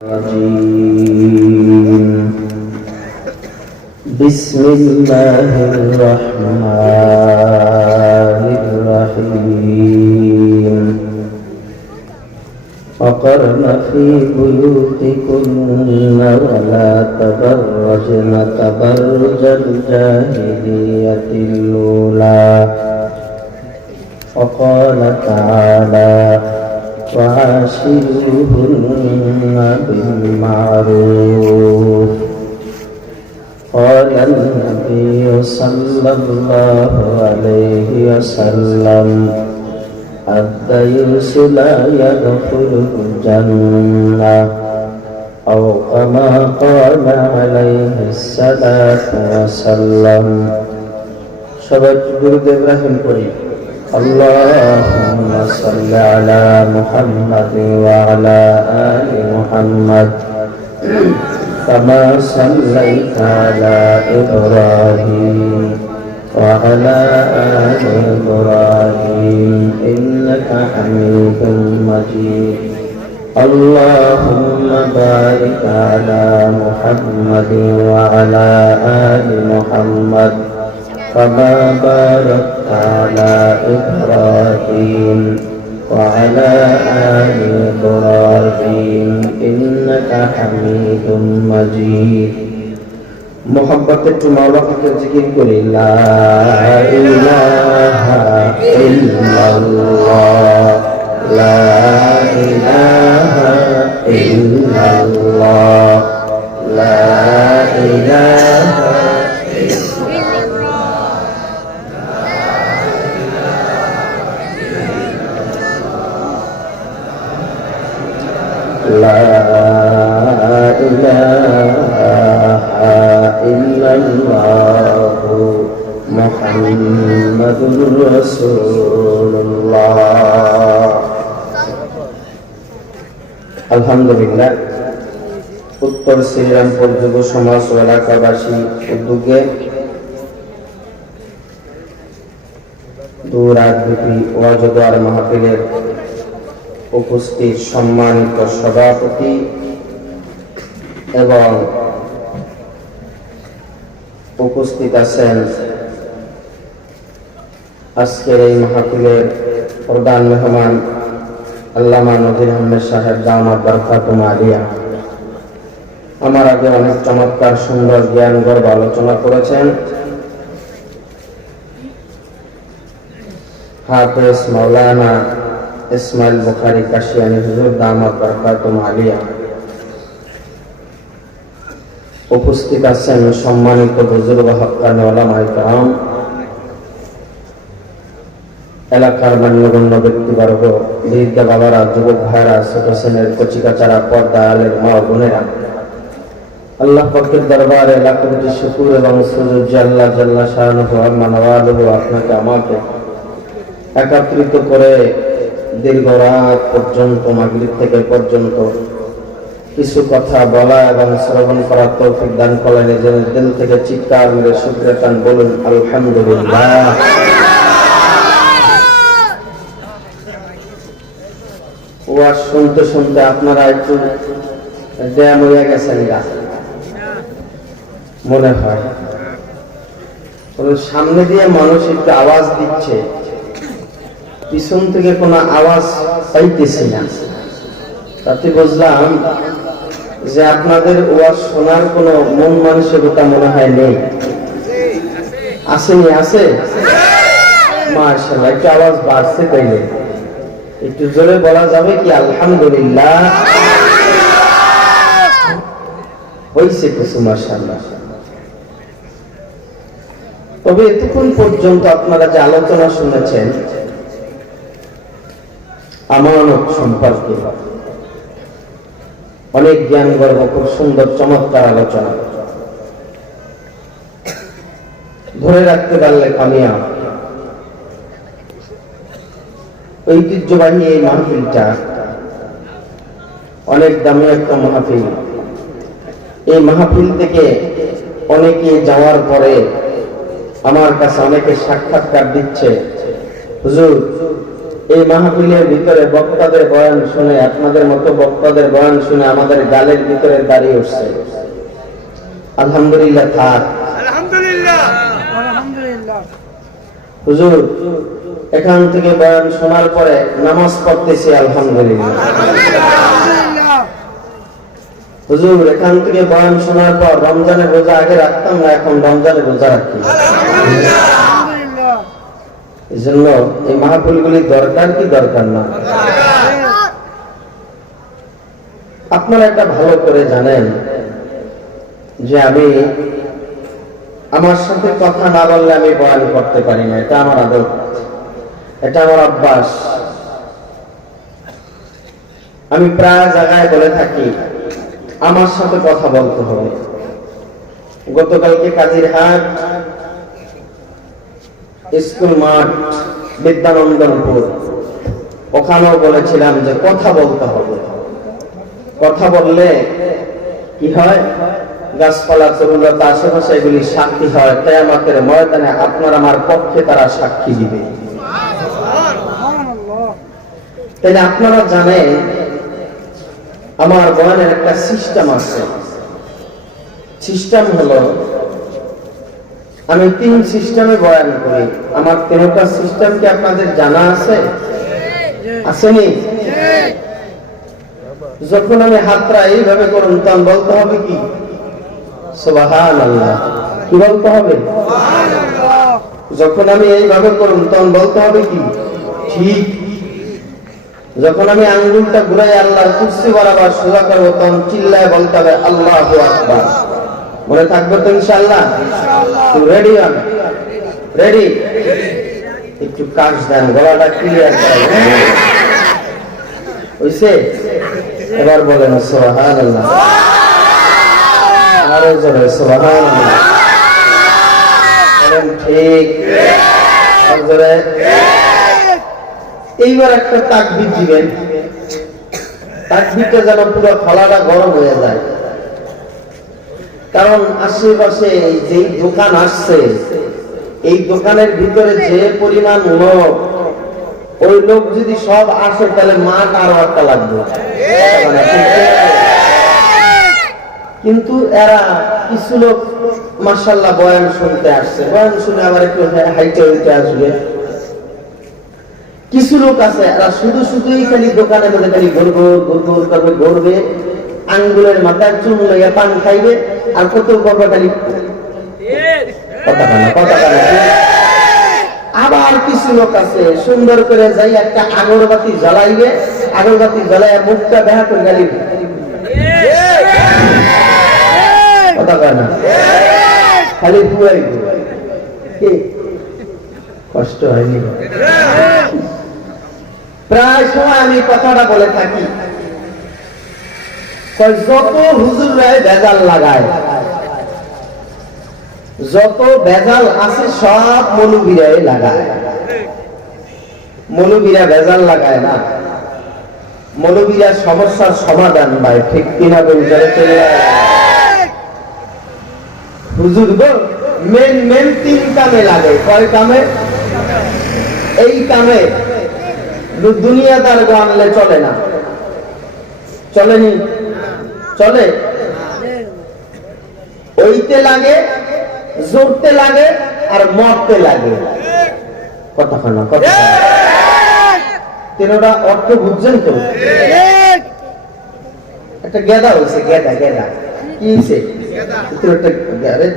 بسم الله الرحمن الرحيم وقرن في بيوتكن ولا تبرجن تبرج الجاهلية الأولى وقال تعالى وعاشروهن بالمعروف قال النبي صلى الله عليه وسلم الديوث لا يدخل الجنة أو كما قال عليه الصلاة والسلام সবাই গুরুদেব রহিম করি اللهم صل على محمد وعلى آل محمد كما صليت على إبراهيم وعلى آل إبراهيم إنك حميد مجيد اللهم بارك على محمد وعلى آل محمد كما باركت على إبراهيم وعلى آل إبراهيم إنك حميد مجيد محبت مولا کے ذکر کرے لا إله إلا الله لا إله إلا الله لا إله لا إله إلا الله محمد رسول الله আলহামদুলিল্লাহ উত্তর শ্রীরামপুর যুব সমাজ এলাকাবাসী উদ্যোগে দুরাতব্যাপী ওয়াজ ও দোয়ার মাহফিলের উপস্থিত সম্মানিত সভাপতি এবং উপস্থিত আছেন আজকের এই মাহফিলের প্রধান মেহমান আল্লামা নজির আহমেদ সাহেব দামাত বরকাতুম আলিয়া আমার আগে অনেক চমৎকার সুন্দর জ্ঞানগর্ভ আলোচনা করেছেন হাফেজ মাওলানা ইসমাইল বুখারী কাশিয়ানী হুজুর দামাত বরকাতুম আলিয়া উপস্থিত আছেন সম্মানিত বুজুর্গ হক্কানি উলামায়ে কেরাম এলাকার মান্যগণ্য ব্যক্তিবর্গ বৃদ্ধ বাবারা যুবক ভাইরা ছোট শ্রেণীর কচিকাচারা পর্দা আলের মা বোনেরা আল্লাহ পাকের দরবারে লাখ কোটি শুকর এবং সুজুদ যে আল্লাহ জাল্লা শানুহু আম্মা নওয়ালুহু আপনাকে আমাকে একত্রিত করে দীর্ঘ রাত পর্যন্ত মাগরিব থেকে পর্যন্ত কিছু কথা বলা এবং শ্রবণ করার তৌফিক দান করলেন এজন্য দিল থেকে চিৎকার মেরে শুকরিয়া টান বলুন আলহামদুলিল্লাহ। ওয়াজ শুনতে শুনতে আপনারা একটু জ্ঞান হয়ে গেছেন গা মনে হয় সামনে দিয়ে মানুষ একটু আওয়াজ দিচ্ছে পিছন থেকে কোনো আওয়াজ পাইতেছি না তাতে বুঝলাম যে আপনাদের ওয়াজ শোনার কোনো মন মানসিকতা মনে হয় নেই আসেনি আছে মাশাআল্লাহ একটু আওয়াজ বাড়ছে তাইলে একটু জোরে বলা যাবে কি আলহামদুলিল্লাহ হইছে কিছু মাশাআল্লাহ। তবে এতক্ষণ পর্যন্ত আপনারা যে আলোচনা শুনেছেন আমানত সম্পর্কে অনেক জ্ঞানগর্ভ খুব সুন্দর চমৎকার আলোচনা ধরে রাখতে পারলে কামিয়াব। ঐতিহ্যবাহী এই মাহফিলটা অনেক দামি একটা মাহফিল। এই মাহফিল থেকে অনেকে যাওয়ার পরে আমার কাছে অনেকে সাক্ষাৎকার দিচ্ছে, হুজুর এই মাহফিলের ভিতরে বক্তাদের বয়ান শুনে, আপনাদের মতো বক্তাদের বয়ান শুনে আমাদের গালের ভিতরে দাঁড়িয়ে উঠছে। আলহামদুলিল্লাহ থাক। আলহামদুলিল্লাহ আলহামদুলিল্লাহ। হুজুর এখান থেকে বয়ান শোনার পরে নামাজ পড়তেছি আলহামদুলিল্লাহ। হুজুর এখান থেকে বয়ান শোনার পর রমজানের রোজা আগে রাখতাম না, এখন রমজানের রোজা রাখি। এই জন্য এই মাহফিলগুলি দরকার কি দরকার না? আপনারা একটা ভালো করে জানেন যে আমি আমার সাথে কথা না বললে আমি বয়ান করতে পারি না। এটা আমার আদত, এটা আমার অভ্যাস। আমি প্রায় জায়গায় বলে থাকি আমার সাথে কথা বলতে হবে। গতকালকে কাজিরহাট স্কুল মাঠ বিদ্যানন্দনপুর, ওখানেও বলেছিলাম যে কথা বলতে হবে। কথা বললে কি হয়? গাছপালা তরুলতা আশেপাশে এগুলি সাক্ষী হয়। কিয়ামতের ময়দানে আপনার আমার পক্ষে তারা সাক্ষী দিবে। তাহলে আপনারা জানেন আমার বয়ানের একটা সিস্টেম আছে। সিস্টেম হলো আমি 3 সিস্টেমে বয়ান করি। আমার 3টা সিস্টেম কি আপনাদের জানা আছে? আসেনি? যখন আমি হাতটা এইভাবে করুন তখন বলতে হবে কি? সুবহানাল্লাহ। কি বলতে হবে? সুবহানাল্লাহ। যখন আমি এইভাবে করুন তখন বলতে হবে কি? ঠিক। যখন আমি আঙ্গুলটা ঘুরাই আল্লাহর কুরসি বরাবর সোজা করব তখন চিল্লায় বলতে হবে আল্লাহু আকবার। মনে থাকবে তো ইনশাআল্লাহ? তো রেডি হন? রেডি? একটু কাশ দেন, গলাটা ক্লিয়ার করেন। হইছে? এবার বলেন সুবহানাল্লাহ। আরো জোরে সুবহানাল্লাহ বলেন। ঠিক। আর জোরে। এইবার একটা তাকবীর দিবেন। তাকবীরটা যেন পুরো খোলাটা গরম হয়ে যায়। কারণ আশেপাশে যেই দোকান আসছে, এই দোকানের ভিতরে যে পরিমাণ লোক, ওই লোক যদি সব আসে তাহলে মাঠ আরো একটা লাগবে। কিন্তু এরা কিছু লোক মাশাআল্লাহ বয়ান শুনতে আসছে, বয়ান শুনে আবার একটু হাইটে হইতে আসবে। কিছু লোক আছে এরা শুধু শুধুই খালি দোকানের মধ্যে খালি ঘুরবে, আঙ্গুলের মাথায় চুন লইয়া পান খাইবে আর কত করবে খালি কথা। আবার কিছু লোক আছে সুন্দর করে যাই একটা আগরবাতি জ্বালাইবে, আগরবাতি জ্বালাইয়া মুখটা দেখা করে গালি কথা কয় না, খালি বুয়াইবে। কষ্ট হয়নি? প্রায় সময় আমি কথাটা বলে থাকি, যত হুজুররাই ভেজাল লাগায়, যত ভেজাল আছে সব মৌলবীরাই লাগায়। মৌলবীরা ভেজাল লাগায় না, মৌলবীরা সমস্যার সমাধান পায়। ঠিক কিনা বলতে চলে হুজুর গো মেন 3 কামে লাগে। কয় কামে? এই কামে দুনিয়াদার গো আনলে চলে না। চলেনি? চলে। ওইতে লাগে, জোরতে লাগে আর মরতে লাগে। কতক্ষণ না কথা 3টা অর্থ বুঝছেন তো? একটা গেদা হয়েছে, গেদা কি হয়েছে?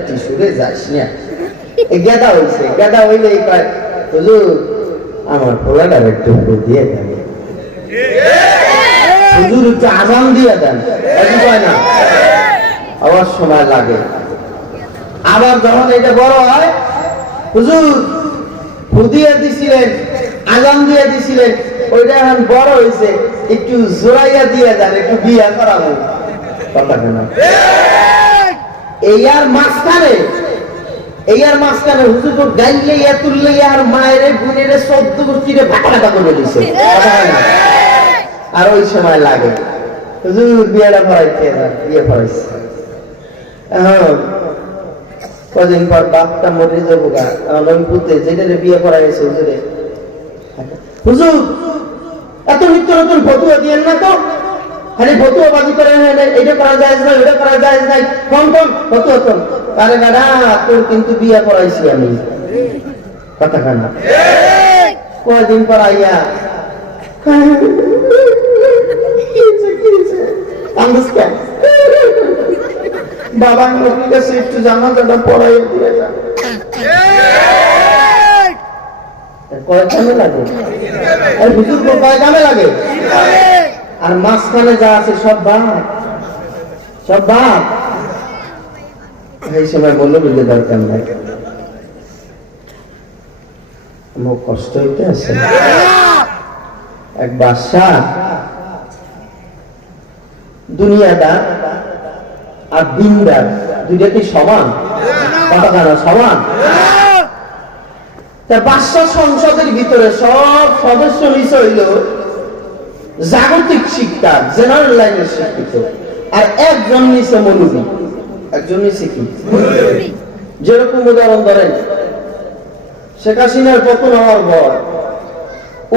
টিসুরে যাস না, গেদা হয়েছে। গেদা হইলে হুজুর আমার পোলাটার একটু দিয়ে দেন, হুজুর একটু আজান দিয়ে দেন। না, আবার সময় লাগে। আবার যখন এটা বড় হয়, হুজুর ফু দিয়ে দিছিলেন, আজান দিয়ে দিছিলেন, ওইটা এখন বড় হয়েছে, একটু জোরাইয়া দিয়ে দেন, একটু বিয়া করাবো। কথা না? এই আর মাঝখানে হুজুর তো গাইলে তুললে আর মায়ের গুণের 14 গোষ্ঠীরে ভাটা করে দিছে। আর ওই সময় লাগে হুজুর বিয়েটা ভরাইতে, বিয়ে ভরাইছে। কদিন পর বাপটা মরে যাবো গা, ওই পুতে যেটা বিয়ে করাইছে হুজুরে হুজুর এত নিত্য নতুন ফতুয়া দিয়েন না তো, খালি ফতুয়া বাজি করে এটা করা যায় না ওটা করা যায় না, কম কম ফতুয়া কম। আরে দাদা তোর কিন্তু বিয়ে করাইছি আমি, কথা কানা কয়দিন পড়াইয়া বাবা নবীর কাছে একটু জানাজাটা পড়াইয়া দিয়ে যান। কয় কামে লাগে? আর হুজুর কয় কামে লাগে? আর মাঝখানে যা আছে সব বাপ, সব বাপ। এই সময় বললো বুঝতে দরকার নাই, আমার কষ্ট হইতে আছে। এক বাদশা দুনিয়াটা আর দিনদার দুইটা কি সমান? কথা কানা সমান? বাদশা সংসদের ভিতরে সব সদস্য নিচে হইল জাগতিক শিক্ষা, জেনারেল লাইনের শিক্ষিত, আর একজন নিচে মৌলবী, একজন নিচে কি? যেরকম উদাহরণ ধরেন শেখ হাসিনার পতন হওয়ার পর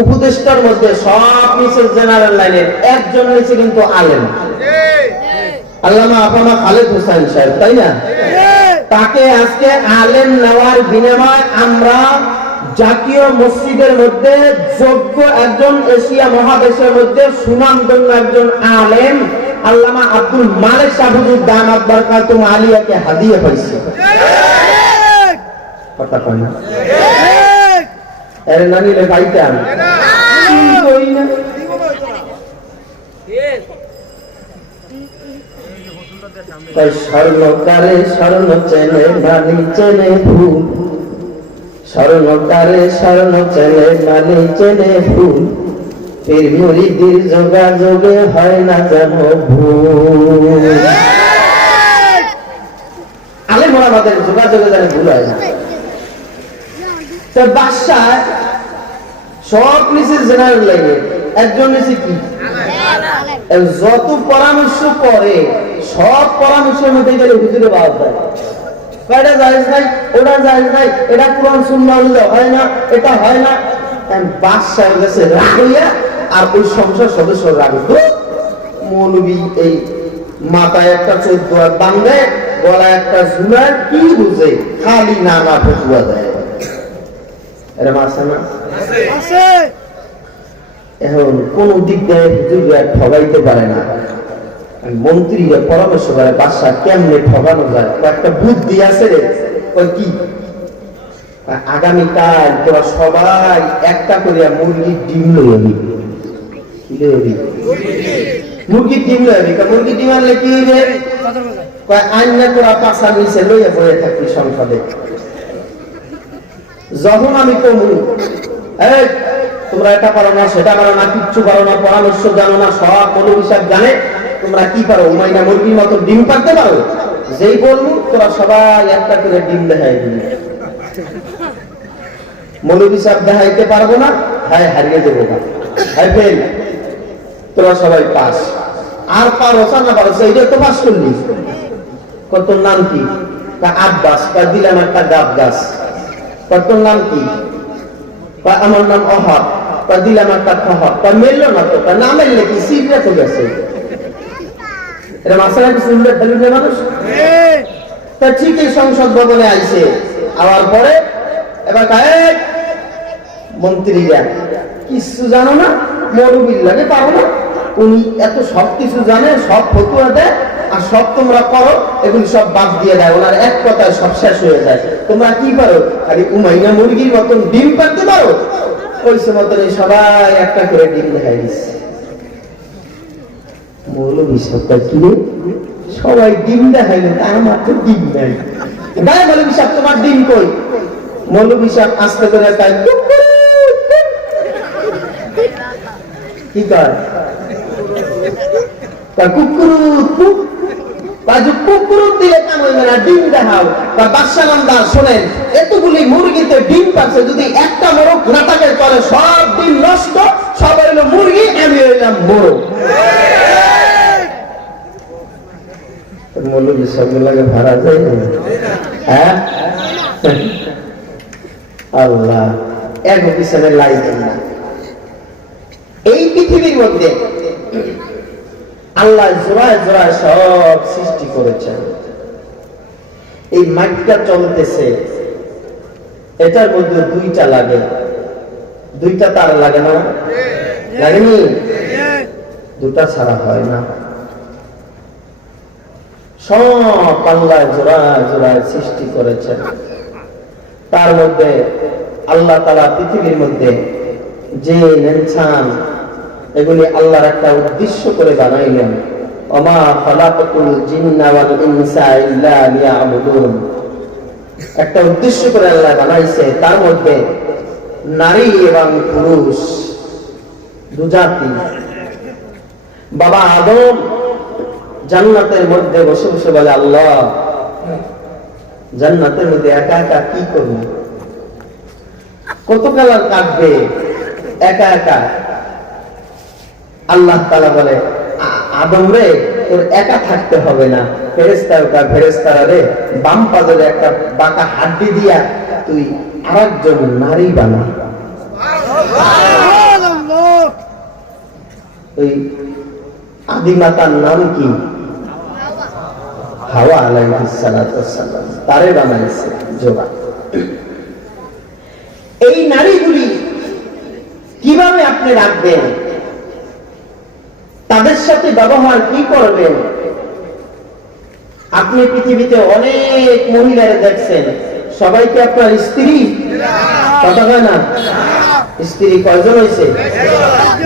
উপদেষ্টার মধ্যে সব নিচে জেনারেল লাইনের, একজন নিচে কিন্তু আলেম, আল্লামা আফামা খালেদ হোসেন সাহেব, তাই না? তাকে আজকে আলেম নেওয়ার বিনিময়ে আমরা জাতীয় মসজিদের মধ্যে যোগ্য একজন, এশিয়া মহাদেশের মধ্যে সুনামধন্য একজন আলেম আল্লামা আব্দুল মালিক সাহেব দামাত বারকাতুহু আলিয়াকে হাদিয়া পাইছে। কথা কয় না? এর না নিলে পাইতাম কই না। স্বর্ণকারে স্বর্ণ চেনে নানি চেনে ফুল, স্বর্ণকারে স্বর্ণ চেনে নানি চেনে ফুল, পীর মুরিদের যোগাযোগে হয় না যেন ভুল। আলেম ওলামাদের যোগাযোগে যেন ভুল হয় না। তো বাদশা সব নিচে জেনারেল লাইনে, একজন নিচে কি? যত পরামর্শ করে সব পরামর্শের মধ্যে গেলে হুজুরে বাদ দেয়, এটা জায়েজ নাই, ওটা জায়েজ নাই, এটা কোরআন সুন্নাহ হয় না, এটা হয় না। বাদশার কাছে রাগ হইয়া আর ওই সংসদ সদস্য রাগ, মৌলবী এই মাথায় একটা 14 বান্ধে গলায় একটা ঝুলায়, কি বুঝে খালি নানা ফতুয়া দেয়। এরকম আছে না? এখন কোন দিক দিয়ে হুজুর ঠগাইতে পারে না, মন্ত্রীরা পরামর্শ করে বাদশা কেমনে ঠগানো যায়, একটা বুদ্ধি আছে রে। কি? আগামীকাল তোরা সবাই একটা করিয়া মুরগির ডিম লইবি, মুরগির ডিম লইবি। মুরগির ডিম আনলে কি হইবে? আইনা তোরা পাশার নিচে লইয়া বয়ে থাকবি সংসদে। যখন আমি কমু এই তোমরা এটা পারো না, সেটা পারো না, কিচ্ছু পারো না, পরামর্শ জানো না, সব মৌলবী সাহেব জানে, তোমরা কি পারো? উমাইনা মুরগির মতো ডিম পারতে পারো? যেই বলবো তোরা সবাই একটা করে ডিম দেখাই দিবি। মৌলবী সাহেব দেখাইতে পারবো না, হ্যাঁ হারিয়ে দেবো না, হ্যাঁ ফেল, তোরা সবাই পাস। আর পারো না পারো এইটা তো পাস করলি। কত নাম কি? আব্বাস। দিলাম একটা গাব গাছ। কত নাম কি? আমার নাম অহাব। দিলাম একটা খহাব। মেললো না তো, না মেললে কি সিটটা তো গেছে। এটা মাসালা কিছু উল্লেখ ফেলবে মানুষ। তা ঠিকই সংসদ ভবনে আইছে, আবার পরে এবার মন্ত্রীরা কিছু জানো না, মৌলবীর লাগে পারো না, উনি এত সব কিছু জানে, সব ফতুয়া দেয়, আর সব তোমরা করো, এগুলি সব বাদ দিয়ে দেয়, ওনার এক কথায় সব শেষ হয়ে যায়। তোমরা কি পারো? খালি উমাইনা মুরগির মতন ডিম পারতে পারো। ওই সময় সবাই একটা করে ডিম দেখাই দিচ্ছে। মৌলবী সাহেবটা কি রে, সবাই ডিম দেখাইলেন, আমার তো ডিম নাই। মৌলবী সাহেব তোমার ডিম কই? মৌলবী সাহেব আস্তে করে কি কর কুকুরু কুকুরু দিলে কাম হইবে না, ডিম দেখাও। বাদশা নামদার শোনেন, এতগুলি মুরগিতে ডিম পাচ্ছে, যদি একটা মোরগ নাটাকের করে সব ডিম নষ্ট, সব হইল মুরগি, আমি হইলাম মোরগ। মৌলবী সাহেব লাগে ভাড়া যায় না? হ্যাঁ আল্লাহ, এক পিছনে লাইবেন না, পৃথিবীর মধ্যে আল্লাহ জোড়ায় জোড়ায় সব সৃষ্টি করেছেন। এই মাটিটা চলতেছে, এটার মধ্যে দুইটা লাগে, দুইটা তার লাগে না? লাগেনি? দুটা ছাড়া হয় না। সব আল্লাহ জোড়ায় জোড়ায় সৃষ্টি করেছেন। তার মধ্যে আল্লাহ তাআলা পৃথিবীর মধ্যে যে নেনছান, এগুলি আল্লাহর একটা উদ্দেশ্য করে বানাইলেন। ওমা খালাকাতুল জিন্না ওয়াল ইনসা ইল্লা লিয়াবুদুন, একটা উদ্দেশ্য করে আল্লাহ বানাইছে। তার মধ্যে নারী এবং পুরুষ দুজাতি। বাবা আদম জান্নাতের মধ্যে বসে বসে বলে, আল্লাহ জান্নাতের মধ্যে একা একা কি করবো, কত কালার কাটবে একা একা। আল্লাহ তাআলা বলে, আদম রে তোর একা থাকতে হবে না, ফেরেশতারা রে বাম পাজরে একটা বাঁকা হাড্ডি দিয়া তুই আরেকজন নারী বানা। ওই আদিমাতার নাম কি? হাওয়া আলাইহিস সালাতু ওয়াস সালাম, তারে বানাইছে জোড়া। এই নারীগুলি কিভাবে আপনি রাখবেন, তাদের সাথে ব্যবহার কি করবেন? আপনি পৃথিবীতে অনেক মহিলারা দেখছেন, সবাইকে আপনার স্ত্রী? কথা হয় না? স্ত্রী কয়জন হয়েছে?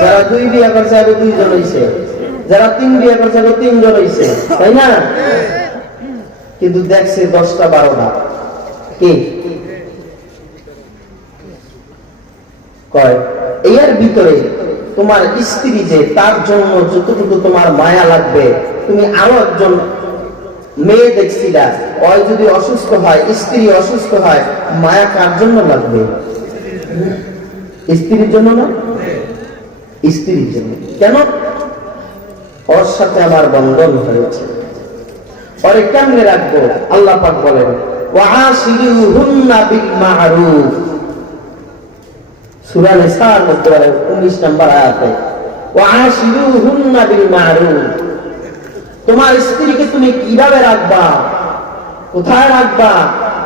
যারা 2 বিয়ে করছে আগে 2 জন হয়েছে, যারা 3 বিয়ে করছে আগে 3 জন হয়েছে, তাই না? কিন্তু দেখছে 10টা 12টা। কি কয় এর ভিতরে তোমার স্ত্রী যে, তার জন্য যতটুকু তোমার মায়া লাগবে, তুমি আরো একজন মেয়ে দেখছিলা, ওই যদি অসুস্থ হয়, স্ত্রী অসুস্থ হয়, মায়া কার জন্য লাগবে? স্ত্রীর জন্য না? স্ত্রীর জন্য। কেন? ওর সাথে আমার বন্ধন হয়েছে, ওরে কেমনে রাখবো? আল্লাহ পাক বলেন, ওয়াশিরুহুন্না বিল মা'রুফ, সূরা নিসার মধ্যে 19 নম্বর আয়াতে, ওয়াশিরুহুন্না বিল মা'রুফ। তোমার স্ত্রীকে তুমি কিভাবে রাখবা, কোথায় রাখবা,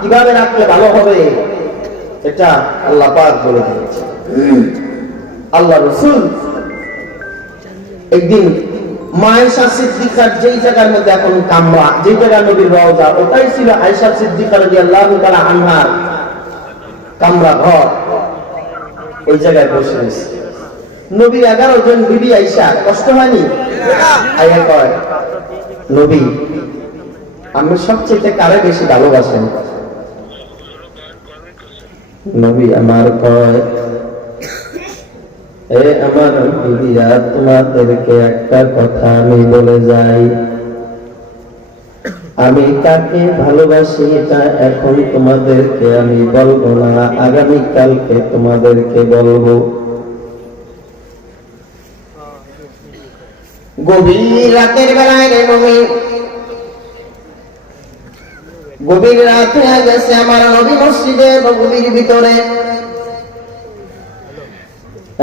কিভাবে রাখলে ভালো হবে, এটা আল্লাহ পাক বলে দিয়েছেন। আল্লাহ রাসূল একদিন আয়েশা সিদ্দিকার যেই জায়গার মধ্যে এখন কামরা, যেই জায়গা নবীর রওজা, ওটাই ছিল আয়েশা সিদ্দিকা রাদিয়াল্লাহু তাআলা আনহার কামরা ঘর। ওই জায়গায় বসে রয়েছে নবী। 11 জন বিবি আয়েশা, কষ্ট হয়নি? আয়া কয়, নবী আপনি সবচেয়ে কারে বেশি ভালোবাসেন? নবী আমার কয়, এ আমার বিবিরা, তোমাদেরকে একটা কথা আমি বলে যাই, আমি কাকে ভালোবাসি এটা এখন তোমাদেরকে আমি বলবো না, আগামী কালকে তোমাদেরকে বলবো। গভীর রাতের বেলায় রে নবী, গভীর রাত হয়ে গেছে, আমার নবী মসজিদে নববীর ভিতরে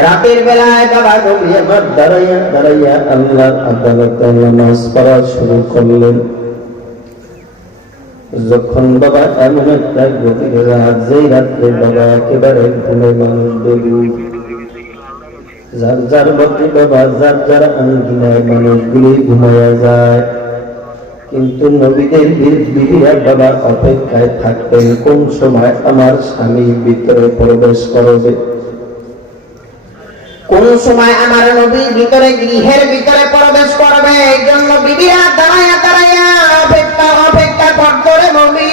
রাতের বেলায় বাবা নবী আমার দাঁড়াইয়া দাঁড়াইয়া আল্লাহর আদালতে নামাজ পড়া শুরু করলেন। যখন বাবা এমন একটা গভীর রাত, যেই রাত্রে বাবা একেবারে ঘুমে মানুষ ডুব, যার যার মধ্যে বাবা যার যার আঙ্গিনায় মানুষগুলি ঘুমাইয়া যায়, কিন্তু নবীদের বিবিরা বাবা অপেক্ষায় থাকতেন কোন সময় আমার স্বামী ভিতরে প্রবেশ করবে, কোন সময় আমার নবী ভিতরে গৃহের ভিতরে প্রবেশ করবে। এই জন্য বিবিরা দাঁড়াইয়া দাঁড়াইয়া অপেক্ষা করতো রে নবী।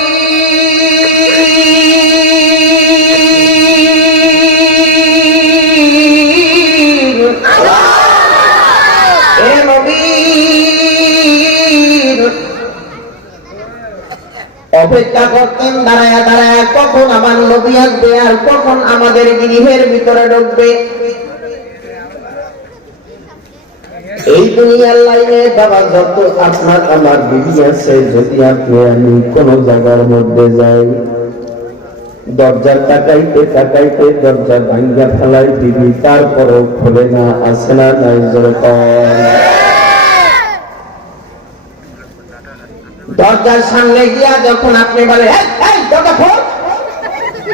অপেক্ষা করতেন দাঁড়ায়া দাঁড়ায়া, কখন আমার নবী আসবে আর কখন আমাদের গৃহের ভিতরে ঢুকবে। এই দুনিয়ার লাইনে বাবা যত আপনার আমার বিবি আছে, যদি আপনি আমি কোন জায়গার মধ্যে যাই, দরজা তাকাইতে তাকাইতে দরজা ভাঙ্গা ফেলায় বিবি, তারপরও খোলে না। আছে না নাই? জোরে কর। দরজার সামনে গিয়া যখন আপনি বলে দরজা খোল,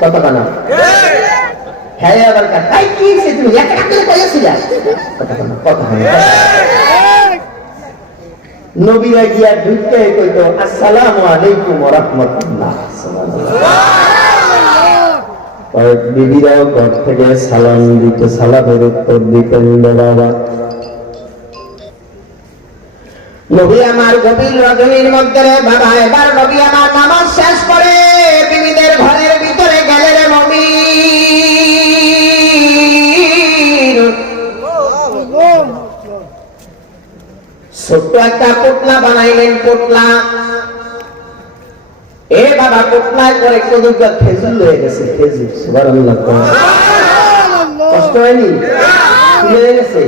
কথা কানা হ্যাঁ আবার তাই কি তুমি একটা করে কইয়াছিল, কথা কানা কথা কানা। নবীরা গিয়া ঢুকতে কইতো আসসালামু আলাইকুম ওয়া রাহমাতুল্লাহ। বিবিরাও ঘর থেকে সালাম দিত, সালামের উত্তর দিতেন বাবা। নবী আমার গভীর রজনীর মধ্যে রে বাবা, এবার নবী আমার নামাজ শেষ করে বিবিদের ঘরের ভিতরে গেলে রে নবী। ছোট্ট একটা পোটলা বানাইলেন, পোটলা। এ বাবা পোটলায় করে কতগুলো খেজুর লয়ে গেছে, খেজুর। সুবহানাল্লাহ, কষ্ট হয়নি? লয়ে গেছে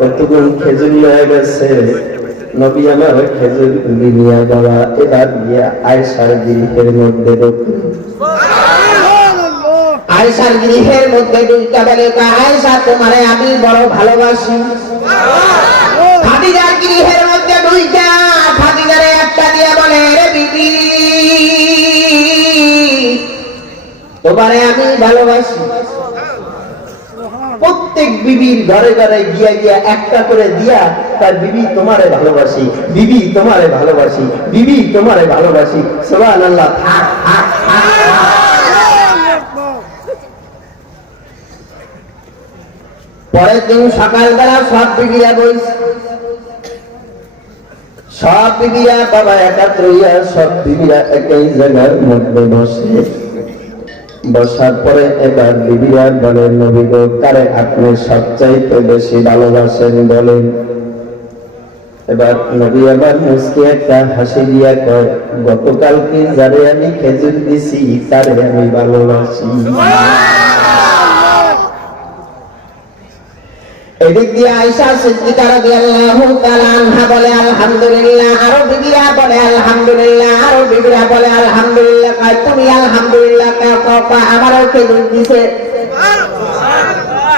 কতগুলো খেজুর লয়ে গেছে। নবী আমার খেজুর নিয়ে বাবা এবার গিয়া আয়েশার গৃহের মধ্যে ঢুকলেন। আয়েশার গৃহের মধ্যে ঢুকতে বলে, আয়েশা তোমারে আমি বড় ভালোবাসি। খাদিজার গৃহের মধ্যে ঢুইকা খাদিজারে একটা দিয়া বলে, রে বিবি তোমারে আমি ভালোবাসি। প্রত্যেক বিবির ঘরে ঘরে গিয়া গিয়া একটা করে দিয়া তার বিবি তোমারে ভালোবাসি, বিবি তোমারে ভালোবাসি, বিবি তোমারে ভালোবাসি। সুবহানাল্লাহ। থাক থাক থাক। পরের দিন সকালবেলা সব বিবিরা বইছে, সব বিবিরা বাবা একাত্র হইয়া সব বিবিরা একই জায়গার মধ্যে বসে। বসার পরে এবার বিবিরা বলেন, নবী গো কারে আপনি সবচাইতে বেশি ভালোবাসেন বলেন। এবার নবী আবার মুস্কি একটা হাসি দিয়া কয়, গতকালকে যারে আমি খেজুর দিছি তারে আমি ভালোবাসি। এদিক দিয়ে আয়েশা সিদ্দিকা রাদিয়াল্লাহু তাআলা আনহা বলে আলহামদুলিল্লাহ, আরো বিবিরা বলে আলহামদুলিল্লাহ, আরো বিবিরা বলে আলহামদুলিল্লাহ। কয় তুমি আলহামদুলিল্লাহ কেউ কাপা আমারও খেজুর দিছে,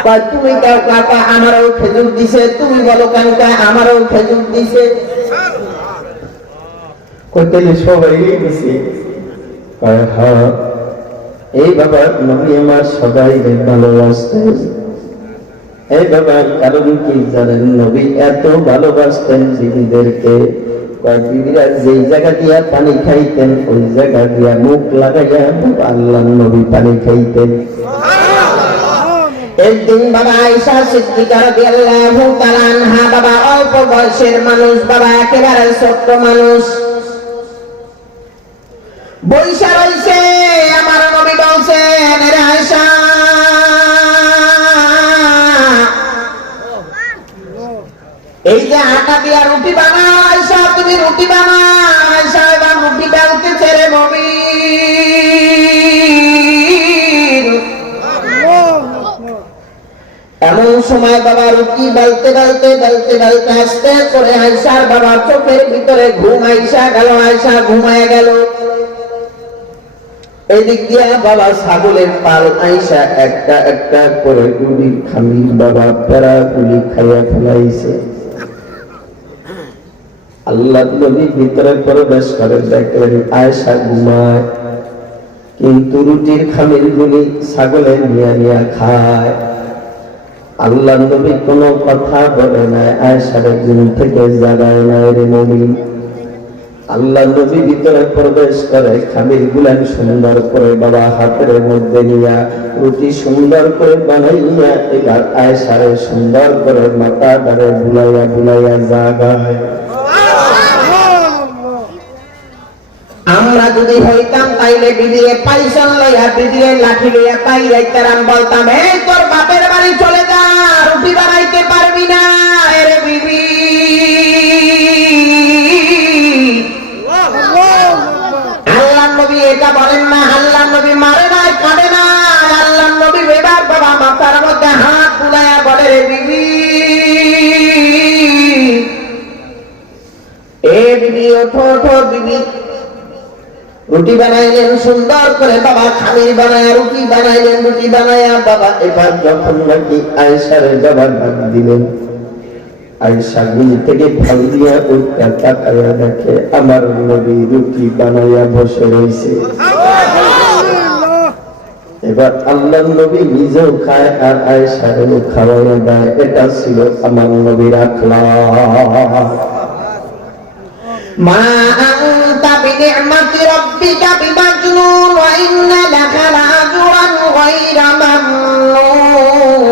কয় তুমি কেউ কাপা আমারও খেজুর দিছে, তুমি বলো কেন কয় আমারও খেজুর দিছে। কইতেলি সবাই দিছে, কয় হ্যাঁ। এই বাবা নবী আমার সবাই ভালোবাসতেন। এই বাবা কারণ কি জানেন? নবী এত ভালোবাসতেন বিবিদেরকে, বিবিরা যেই জায়গা দিয়া পানি খাইতেন ওই জায়গা দিয়া মুখ লাগাইয়া আল্লাহ নবী পানি খাইতেন। একদিন বাবা আয়েশা সিদ্দিকা রাদিয়াল্লাহু তাআলা আনহা বাবা অল্প বয়সের মানুষ, বাবা একেবারে ছোট্ট মানুষ, বৈশা রইছে। আমার নবী বলছেন, রে আয়েশা এই যে আটা দিয়া রুটি বানাও, আয়েশা তুমি রুটি বানাও। আয়েশা এবার রুটি বেলতেছে রে নবী। এমন সময় বাবা রুটি বেলতে বেলতে বেলতে বেলতে আস্তে করে আয়েশার বাবার চোখের ভিতরে ঘুম আইসা গেল, আয়েশা ঘুমায় গেল। এদিক দিয়া বাবা ছাগলের পাল আয়েশা একটা একটা করে গুলির খামির বাবা পেরা গুলি খাইয়া ফেলাইছে। আল্লাহ নবী ভিতরে প্রবেশ করে দেখলেন আয়েশা ঘুমায়, কিন্তু রুটির খামির গুলি ছাগলে নিয়ে নিয়ে খায়। আল্লাহ নবী কোনো কথা বলে না, আয়েশার ঘুম থেকে জাগায় নাই রে মুমিন। আল্লাহ নবী ভিতরে প্রবেশ করে খামির গুলান সুন্দর করে বাবা হাতের মধ্যে নিয়া রুটি সুন্দর করে বানাইয়া এবার আয়েশারে সুন্দর করে মাথা ধরে বুলাইয়া বুলাইয়া জাগায়। আমরা যদি হইতাম তাইলে বিবিরে পাইসন লইয়া বিবিরে লাঠি লইয়া পাই যাইতাম, বলতাম এই তোর বাপের বাড়ি চলে যা, রুটি বানাইতে পারবি না। এরে বিবি আল্লাহ নবী এটা বলেন না, আল্লাহ নবী মারে নাই কাঁদে না। আল্লাহ নবী এবার বাবা মাথার মধ্যে হাত বুলাইয়া বলে, রে বিবি এ বিবি ওঠো ওঠো বিবি। রুটি বানাইলেন সুন্দর করে বাবা, খামির বানায় রুটি বানাইলেন, রুটি বানায়া বাবা এবার যখন নাকি আয়েশারে জবাব দিলেন, আয়েশা গুলি থেকে ফল দিয়া উঠতে তাকাইয়া দেখে আমার নবী রুটি বানাইয়া বসে রয়েছে। এবার আল্লাহর নবী নিজেও খায় আর আয়েশারেও খাওয়াইয়া দেয়। এটা ছিল আমার নবীর আখলাক। মা আনতা বিনি'মাতি রাব্বিকা বিমাজনুন ওয়া ইন্না লাকা লা'ajran গায়রা মামনুন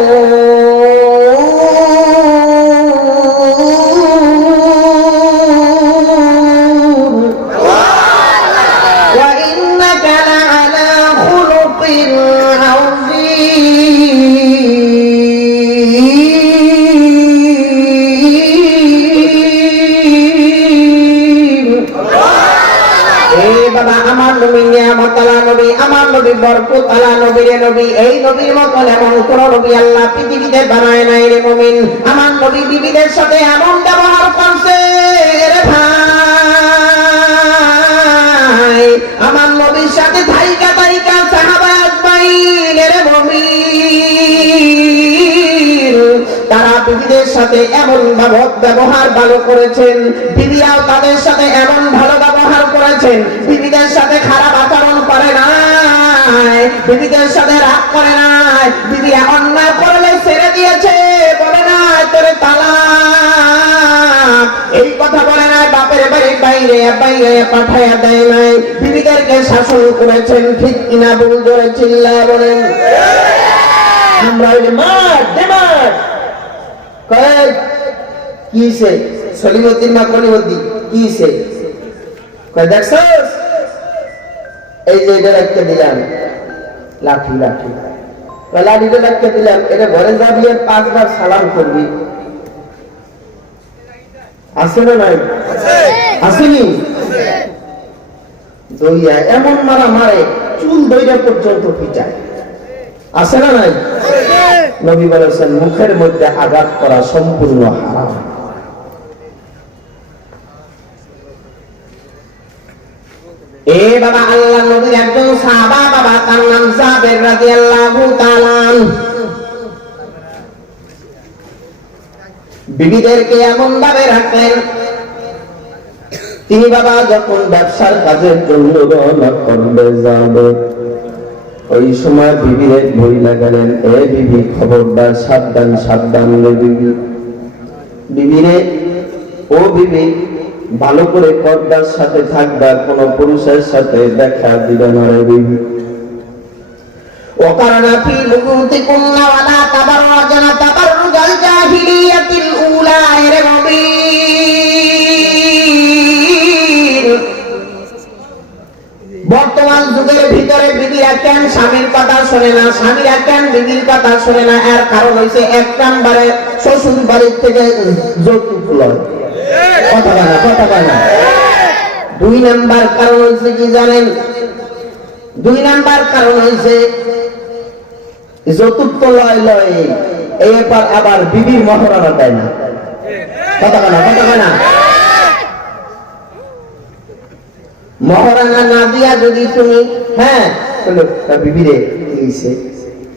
ওয়া ইন্নাকা লা'আলা খুলুকিন আমার নবী নিয়ামত আলা নবী, আমার নবী বরকত আলা নবী রে নবী। এই নবীর মত এমন কোন নবী আল্লাহ পৃথিবীতে বানায় নাই রে মুমিন। আমার নবী বিবিদের সাথে এমন ব্যবহার করছে রে ভাই, আমার নবীর সাথে থাইকা থাইকা সাহাবা আজমাইন রে মুমিন তারা বিবিদের সাথে এমন ব্যবহার ভালো করেছেন, বিবিরাও তাদের সাথে এমন ভালো ব্যবহার করেছেন। বিবিদের সাথে খারাপ আচরণ করে নাই, বিবিদের সাথে রাগ করে নাই, বিবিরা অন্যায় করলে ছেড়ে দিয়েছে, বলে নাই তোরে তালাক, এই কথা বলে নাই, বাপের বাড়ির বাইরে বাইরে পাঠাইয়া দেয় নাই, বিবিদেরকে শাসন করেছেন। ঠিক কিনা বল, জোরে চিল্লা বলেন। আমরা মার দেমার কিছে সলিমুদ্দিন মা কলিমুদ্দিন কিছে দেখছস, এই যে এটা রাখতে দিলাম লাঠি, লাঠি লাঠিটা রাখতে দিলাম, এটা ঘরে যাবি আর 5 বার সালাম করবি। আছে না নাই? আসেনি? দইয়া এমন মারা মারে চুল দইরা পর্যন্ত পিটায়। আছে না নাই? নবী বলেছেন মুখের মধ্যে আঘাত করা সম্পূর্ণ হারাম। এ বাবা আল্লাহ নবীর একজন সাহাবা বাবা, তার নাম জাবের রাদিয়াল্লাহু তাআলা। বিবিদেরকে এমন ভাবে রাখলেন, তিনি বাবা যখন ব্যবসার কাজের জন্য রওনা করবে যাবে, ওই সময় বিবিরে বই লাগালেন, এ বিবি খবরদার, সাবধান সাবধান রে বিবি, বিবিরে ও বিবি ভালো করে পর্দার সাথে থাকবা, কোন পুরুষের সাথে দেখা দিবে না রে বিবি। ওয়াকারনা ফি বুয়ুতিকুন্না ওয়ালা তাবাররাজনা তাবাররুজাল জাহিলিয়াতিল উলা রে নবী। বর্তমান যুগের ভিতরে বিবিরা কেন স্বামীর কথা শোনে না, স্বামীরা কেন বিবির কথা শোনে না? এর কারণ হইছে এক নাম্বারে শ্বশুর বাড়ির থেকে যৌতুক লয়, কথা বলা কথা বলা। 2 নাম্বার কারণ হইছে কি জানেন? 2 নাম্বার কারণ হইছে যৌতুক তো লয় লয়, এবার আবার বিবির মহরানা দেয় না, কথা বলা কথা বলা। মহরানা না দিয়া যদি তুমি বিবিরে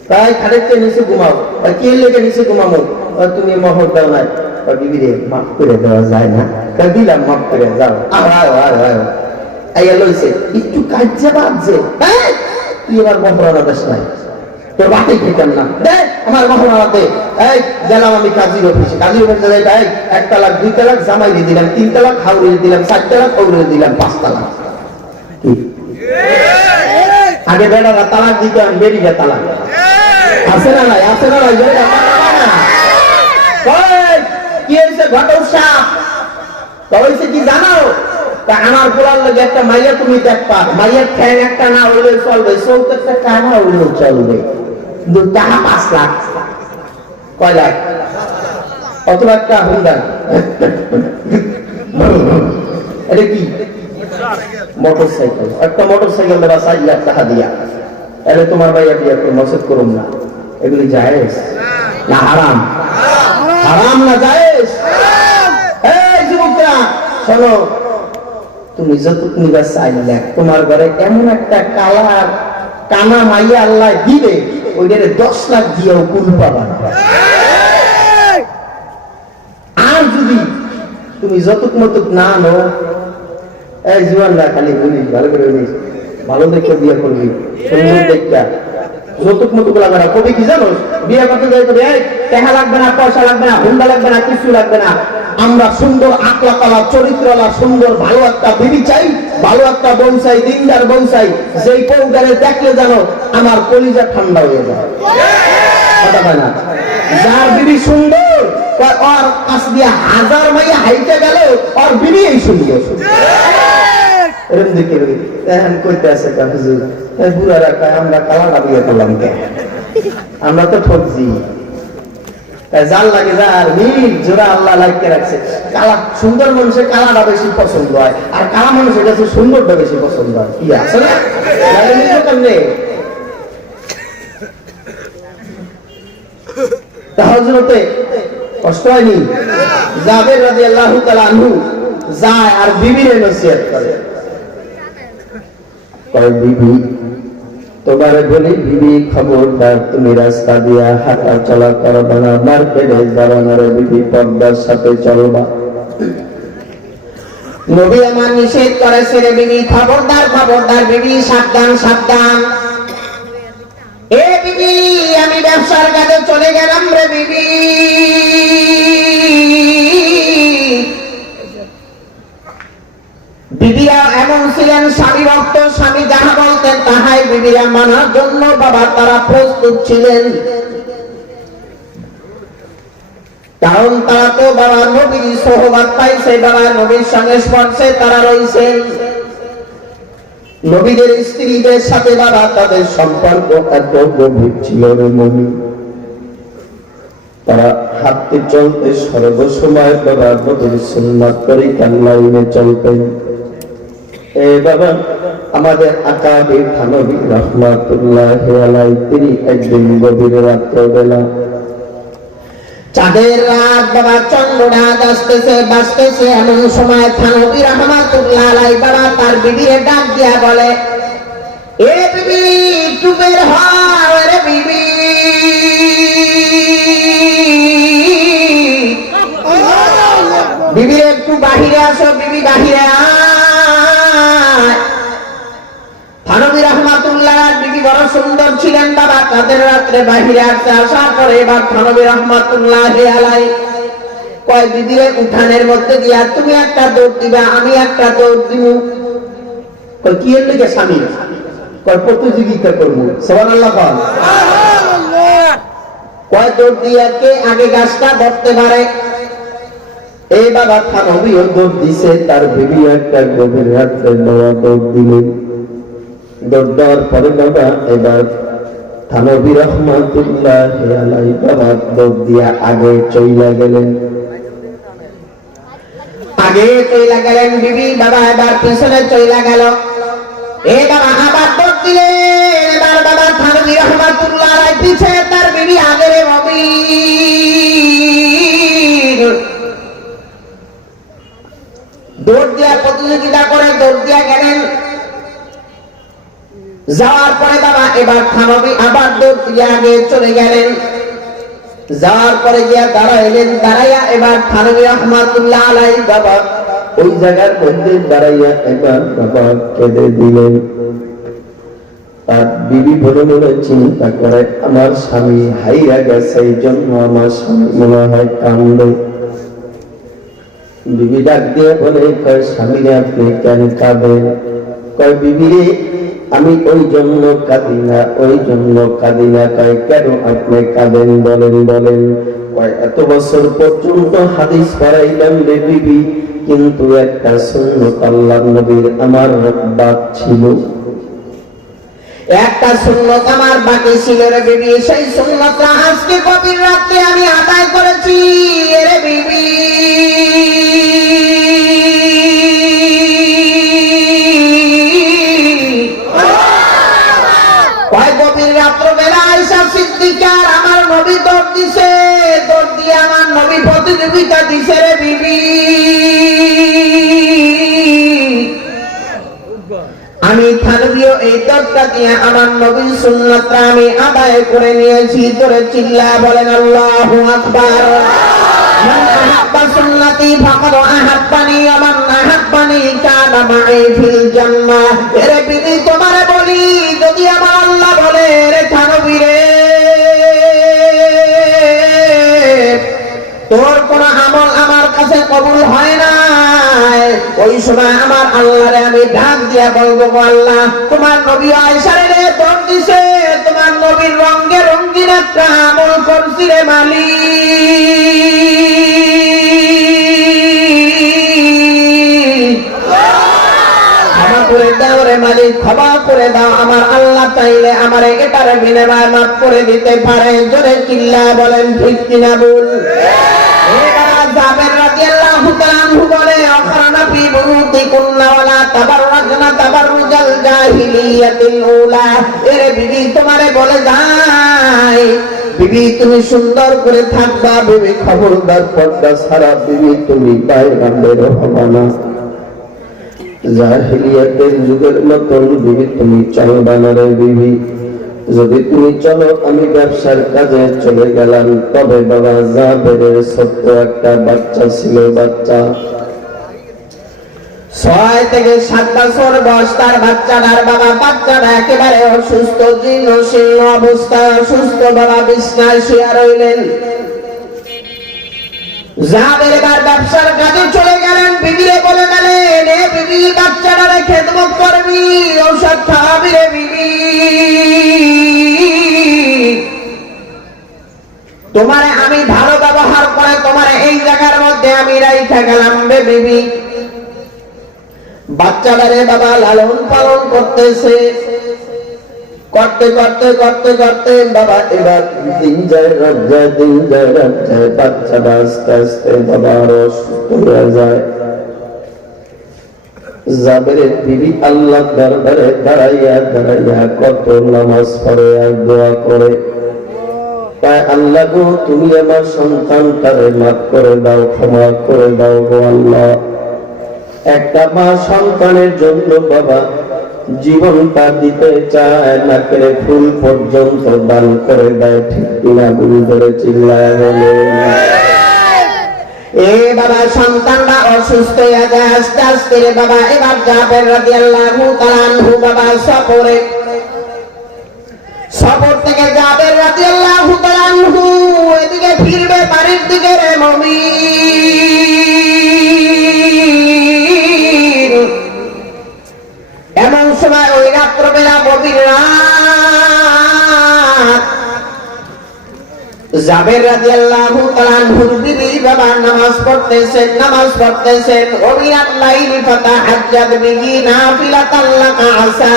তাই খাটের নিচে ঘুমাও, কে লেগে নিচে ঘুমাবো, তুমি মহর দাও নাই, বিবিরে মাফ করে দেওয়া যায় না, দিলাম মাফ করে যাও, লইছে একটু কাজে বাজছে, তুই এবার মহরানা দেশ নাই, তোর বাটে খেতাম না, আমার মহরানাতে এই গেলাম আমি কাজীর অফিসে, কাজীর অফিসে যাই 1 তালাক 2 তালাক জামাই দিয়ে দিলাম, 3 তালাক হাউরে দিলাম, 4 তালাক হাউরে দিলাম, 5 তালাক। আগে বেড়ারা তালাক দিতে আমি বেরিয়ে তালাক আছে না নাই? আছে না নাই? কি হয়েছে ঘটক সাহেব হয়েছে কি জানো? আমার পোলার লোক একটা মাইয়া তুমি দেখবা, মাইয়ের ঠ্যাং একটা না হইলে চলবে, চৌক একটা কানা হইলেও চলবে, কিন্তু টাকা 5 লাখ। কয় লাখ? অথবা একটা হুন্ডা, এটা কি মোটরসাইকেল, একটা মোটরসাইকেল দেবা 4 লাখ টাকা দিয়া, তাহলে তোমার ভাইয়া বিয়ে করে মসজিদ করুন না, এগুলি জায়েজ না হারাম? হারাম না জায়েজ? এই যুবকরা শোনো, তুমি যতটুক নিবা 4 লাখ, তোমার ঘরে এমন একটা কানা মাইয়া আল্লাহ দিবে, ওইটারে 10 লাখ দিয়েও কুল পাবা না। আর যদি তুমি যতটুক মতক না আনো, এই জীবনটা খালি বলিস, ভালো করে বলিস, ভালো দেখে বিয়ে করবি, সুন্দর দেখা যতটুক মতক লাগবে না। কবি কি জানো, বিয়ে করতে যাই তবে টাকা লাগবে না, পয়সা লাগবে না, হুন্ডা লাগবে না, কিছু লাগবে না, আমরা সুন্দর আকলাকালা চরিত্রলা সুন্দর ভালো একটা বিবি চাই, ভালো একটা বোন চাই, দিনদার বোন চাই, যেই পৌদারে দেখলে জানো আমার কলিজা ঠান্ডা হয়ে যায়। কথা হয় না? যার বিবি সুন্দর, ওর কাছ দিয়ে 1000 মাইয়া হাইটে গেল, ওর বিবি এই সুন্দর। এরকম দেখে এখন কইতে আছে হুজুর, বুড়ারা কয় আমরা কালাটা বিয়ে করলাম কে, আমরা তো ঠকছি। জাল লাগে যার মিল জোড়া আল্লাহ লাগিয়ে রাখছে। কালা সুন্দর মানুষের কালাটা বেশি পছন্দ হয়, আর কালা মানুষের কাছে সুন্দরটা বেশি পছন্দ হয়। কি আছে না? হযরতে কষ্ট হয়নি, জাবের রাদিয়াল্লাহু তাআলা আনহু যায় আর বিবিরে নসিহত করে, কয় বিবি তোমারে বলি বিবি, খবরদার তুমি রাস্তা দিয়া হাঁটা চলা করবা না, মার্কেটে যাবা না রে বিবি, পর্দার সাথে চলবা। নবী আমার নিষেধ করেছে রে বিবি, খবরদার খবরদার বিবি, সাবধান সাবধান। এ বিবি আমি ব্যবসার কাজে চলে গেলাম রে বিবি, বিবিরা এমন ছিলেন স্বামী ভক্ত, স্বামী যাহা বলতেন তাহাই বিবিরা মানার জন্য বাবা তারা প্রস্তুত ছিলেন। কারণ তারা তো বাবা নবীর সোহবত পাইছে, বাবা নবীর সঙ্গে স্পর্শে তারা রয়েছেন। নবীদের স্ত্রীদের সাথে বাবা তাদের সম্পর্ক এত গভীর ছিল রে মনি, তারা হাঁটতে চলতে সর্বসময় বাবা নবীর সুন্নাত তরিকার লাইনে চলতেন। এ বাবা আমাদের আকাবির থানবী রাহমাতুল্লাহি আলাইহি, তিনি একদিন গভীর রাত্রবেলা, চাঁদের রাত বাবা, চন্দ্র রাত আসতেছে বাঁচতেছে, এমন সময় থানবী রাহমাতুল্লাহি আলাইহি বাবা তার বিবিরে ডাক দিয়া বলে, এ বিবি একটু বের হও রে বিবি, বিবি একটু বাহিরে আসো, বিবি বাহিরে আয়। থানবী রাহমাতুল্লাহ বিবি বড় সুন্দর ছিলেন বাবা, তাদের রাত্রে বাহিরে আসতে আসার পরে এবার থানবী রাহমাতুল্লাহ আলাইহি কয় বিবিরে উঠানের মধ্যে দিয়া তুমি একটা দৌড় দিবা, আমি একটা দৌড় দিব। কয় কি এর লিগে স্বামী? কয় প্রতিযোগিতা করবো। সুবহানাল্লাহ। কয় দৌড় দিয়া কে আগে গাছটা ধরতে পারে। এই বাবা থানবীও দৌড় দিছে, তার বিবি একটা গভীর রাত্রে দৌড় দিলেন। দৌড় দেওয়ার পরে বাবা এবার থানবী রাহমাতুল্লাহি আলাইহি বাবা দৌড় দিয়া আগে চইলা গেলেন, আগে চইলা গেলেন বিবি, বাবা এবার পিছনে চইলা গেল। এ বাবা আবার দৌড় দিলেন, এবার বাবা থানবী রাহমাতুল্লাহি আলাইহি পিছে, তার বিবি আগে রে বাবি। দৌড় দিয়া প্রতিযোগিতা করে দৌড় দিয়া গেলেন। যাওয়ার পরে বাবা এবার থানবী আবার দৌড় দিয়ে আগে চলে গেলেন। যাওয়ার পরে গিয়া দাঁড়াইলেন, দাঁড়াইয়া এবার থানবী রাহমাতুল্লাহ আলাইহি বাবা ওই জায়গার মধ্যে দাঁড়াইয়া এবার বাবা কেঁদে দিলেন। তার বিবি বলে মনে চিন্তা করে, আমার স্বামী হাইয়া গেছে, এই জন্য আমার স্বামী মনে হয় কান্দে। বিবি ডাক দিয়ে বলে, কয় স্বামীরে আপনি কেন কাঁদেন? কয় বিবি আমি ওই জন্য কাঁদি না, ওই জন্য কাঁদি না। কয় কেন আপনি কাঁদেন বলেন বলেন। কয় এত বছর পর্যন্ত হাদিস পড়াইলাম রে বিবি, কিন্তু একটা সুন্নাত আল্লাহর নবীর আমার বাদ ছিল, একটা সুন্নাত আমার বাকি ছিল রে বিবি, সেই সুন্নাতটা আজকে গভীর রাতে আমি আদায় করেছি রে বিবি। গভীর রাত্র বেলা আয়েশা সিদ্দিকার আমার নবী দৌড় দিছে, দৌড় দিয়ে আমার নবী প্রতিযোগিতা দিছে রে বিবি। আমি থানবীয় এই তরকা দিয়ে আমার নবীর সুন্নাতটা আমি আদায় করে নিয়েছি। তোরে চিল্লা বলেন আল্লাহু আকবার। মান আহাব্বা সুন্নতি ফাকাদ আহাব্বানি ওয়া মান আহাব্বানি কানা মাই ফিল জান্নাহ। এরে বিবি তোমারে বলি, যদি আমার আল্লাহ বলে রে থানবী রে, তোর কোন আমল আমার কাছে কবুল হয় না, ওই সময় আমার আল্লাহরে আমি ডাক দিয়া বলবো, আল্লাহ তোমার নবী আয়েশারে রে তোর দিছে, তোমার নবীর রঙে রঙিন একটা আমল করছি রে মালিক, ক্ষমা করে দাও রে মালিক, ক্ষমা করে দাও। আমার আল্লাহ চাইলে আমারে এটার বিনিময় মাফ করে দিতে পারে। জোরে চিল্লা বলেন ঠিক কিনা বল। জাবের রাদিয়াল্লাহু তাআলা আনহু বলে, আখরানা ফি বুয়ুতিকুন্না ওয়ালা তাবাররাজনা তাবাররুজাল জাহিলিয়াতিল উলা। এরে বিবি তোমারে বলে যাই, বিবি তুমি সুন্দর করে থাকবা, বিবি খবরদার পর্দা ছাড়া বিবি তুমি বাইরে বের হবা না। জাহিলিয়াতের যুগের মতন বিবি তুমি চলবা না রে বিবি। যদি তুমি চলো আমি ব্যবসার কাজে চলে গেলাম, তবে বাবা জাবেরের ছোট্ট একটা বাচ্চা ছিল, বাচ্চা 6 থেকে 7 বছর বয়স তার বাচ্চাটার বাবা। বাচ্চাটা একেবারে অসুস্থ, জীর্ণ শীর্ণ অবস্থায় অসুস্থ, বাবা বিছানায় শুয়ে রইলেন। জাবের এবার ব্যবসার কাজে চলে গেলেন, বিবিরে বলে গেলেন, এ বিবি বাচ্চাটারে খেদমত করবি, ঔষধ খাওয়াবি রে বিবি, তোমারে আমি ভালো ব্যবহার করে তোমারে এই জায়গার মধ্যে আমি রাইখা গেলাম রে বিবি। বাচ্চাটারে বাবা লালন পালন করতেছে, করতে করতে করতে করতে বাবা এবার দিন যায় রাত যায়, দিন যায় রাত যায়, বাচ্চাটা আস্তে আস্তে বাবা আরো অসুস্থ হয়ে যায়। জাবেরের বিবি আল্লাহর দরবারে দাঁড়াইয়া দাঁড়াইয়া কত নামাজ পড়ে আর দোয়া করে, তাই আল্লাহ গো তুমি আমার সন্তানটারে মাফ করে দাও, ক্ষমা করে দাও গো আল্লাহ। একটা মা সন্তানের জন্য বাবা জীবনটা দিতে চায়, নাকের ফুল পর্যন্ত দান করে দেয়, ঠিক কিনা ভুল ধরে চিল্লায় বলে। এ বাবা সন্তানরা অসুস্থ হয়ে যায় আস্তে আস্তে রে বাবা। এবার জাবের রাদিয়াল্লাহু তাআলা আনহু বাবা সফর থেকে জাবের রাদিয়াল্লাহু তাআলা আনহু এদিকে ফিরবে বাড়ির দিকে রে মুমিন। এমন সময় ওই রাত্রবেলা গভীর রাত, জাবের রাদিয়াল্লাহু তাআলা আনহুর বিবি বাবা নামাজ পড়তেছেন। ওমিনাল লাইলি ফাতাহাজ্জাদ বিহি নাফিলাতাল লাকা আসা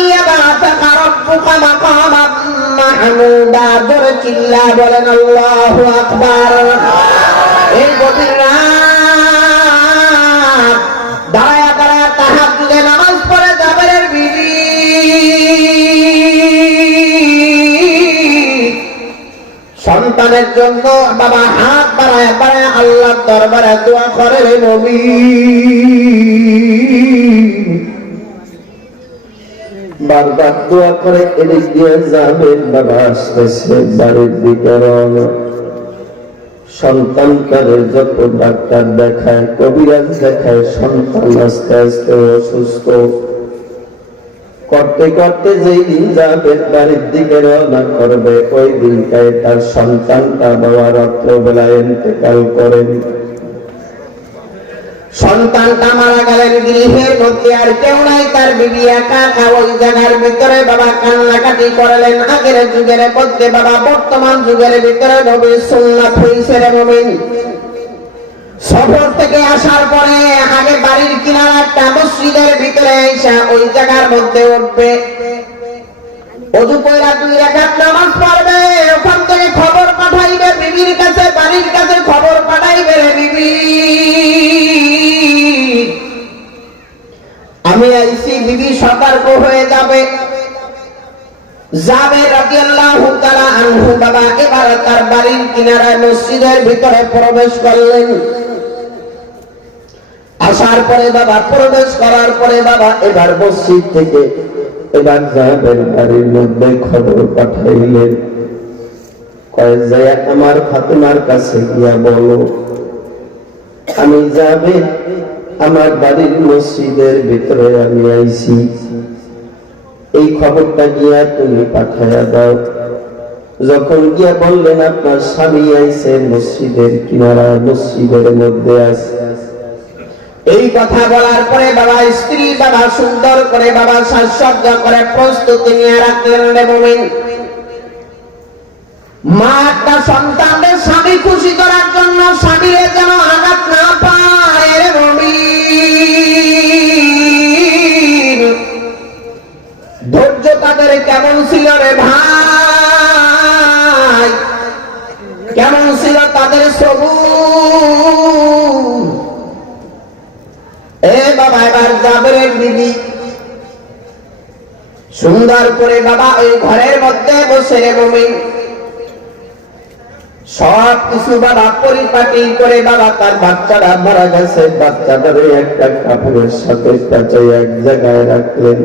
ইয়াবাতাকা রাব্বুকা মাকামান মাহমুদা। জোরে চিল্লা বলেন আল্লাহু আকবার। এই গভীর রাত দাঁড়ায়া দাঁড়ায়া তাহাজ্জুদে নামাজ পড়ে জাবেরের বিবি সন্তানের জন্য বাবা হাত বাড়ায় বাড়ায় আল্লাহর দরবারে দোয়া করে রে নবী। বারবার দোয়া করে এদিক দিয়ে যাবেন বাবা আসতেছে বাড়ির দিকে রওনা। সন্তানটারে যত ডাক্তার দেখায়, কবিরাজ দেখায়, সন্তান আস্তে আস্তে অসুস্থ। করতে করতে যেই দিন যাবেন বাড়ির দিকে রওনা করবে, ওই দিনটায় তার সন্তানটা বাবা রাত্রবেলায় ইন্তেকাল করেন। সন্তানটা মারা গেলেন, গৃহের মধ্যে আর কেউ নাই, তার বিবি একা একা ওই জায়গার ভিতরে বাবা কান্নাকাটি করলেন। আগের যুগের মধ্যে বাবা বর্তমান যুগের ভিতরে নবীর সুন্নাত হইছে রে মুমিন। সফর থেকে আসার পরে আগে বাড়ির কিনারা একটা মসজিদের ভিতরে এসে ওই জায়গার মধ্যে উঠবে, ওযু কইরা 2 রাকাত নামাজ পড়বে, ওখান থেকে খবর পাঠাইবে বিবির কাছে, বাড়ির কাছে খবর পাঠাইবে রে বিবি আমি আইছি। বিবি সতর্ক হয়ে যাবে। জাবের রাদিয়াল্লাহু তাআলা আনহু বাবা এবার তার বাড়ির কিনারায় মসজিদের ভিতরে প্রবেশ করলেন। আসার পরে বাবা প্রবেশ করার পরে বাবা এবার মসজিদ থেকে এবার জাবের বাড়ির মধ্যে খবর পাঠাইলেন, কয় যায় আমার ফাতেমার কাছে গিয়া বলো আমি যাবে আমার বাড়ির মসজিদের ভিতরে আমি আইছি, এই খবরটা গিয়া তুমি পাঠাইয়া দাও। যখন গিয়া বললেন আপনার স্বামী আইছে মসজিদের কিনারায় মসজিদের মধ্যে আছে, এই কথা বলার পরে বাবা স্ত্রী বাবা সুন্দর করে বাবা সাজসজ্জা করে প্রস্তুতি নিয়ে রাখলেন রে মুমিন। মা একটা সন্তানদের স্বামী খুশি করার জন্য স্বামীরে যেন আঘাত না পায় রে মুমিন। ধৈর্য তাদের কেমন ছিল রে ভাই, কেমন ছিল তাদের সবুর। এ বাবা এবার জাবেরের বিবি সুন্দর করে বাবা ওই ঘরের মধ্যে বসে রে মুমিন সব কিছু বাবা পরিপাটি করে বাবা তার বাচ্চারা মারা গেছে, বাচ্চাটারে একটা কাপড়ের সাথে পেঁচাই এক জায়গায় রাখলেন,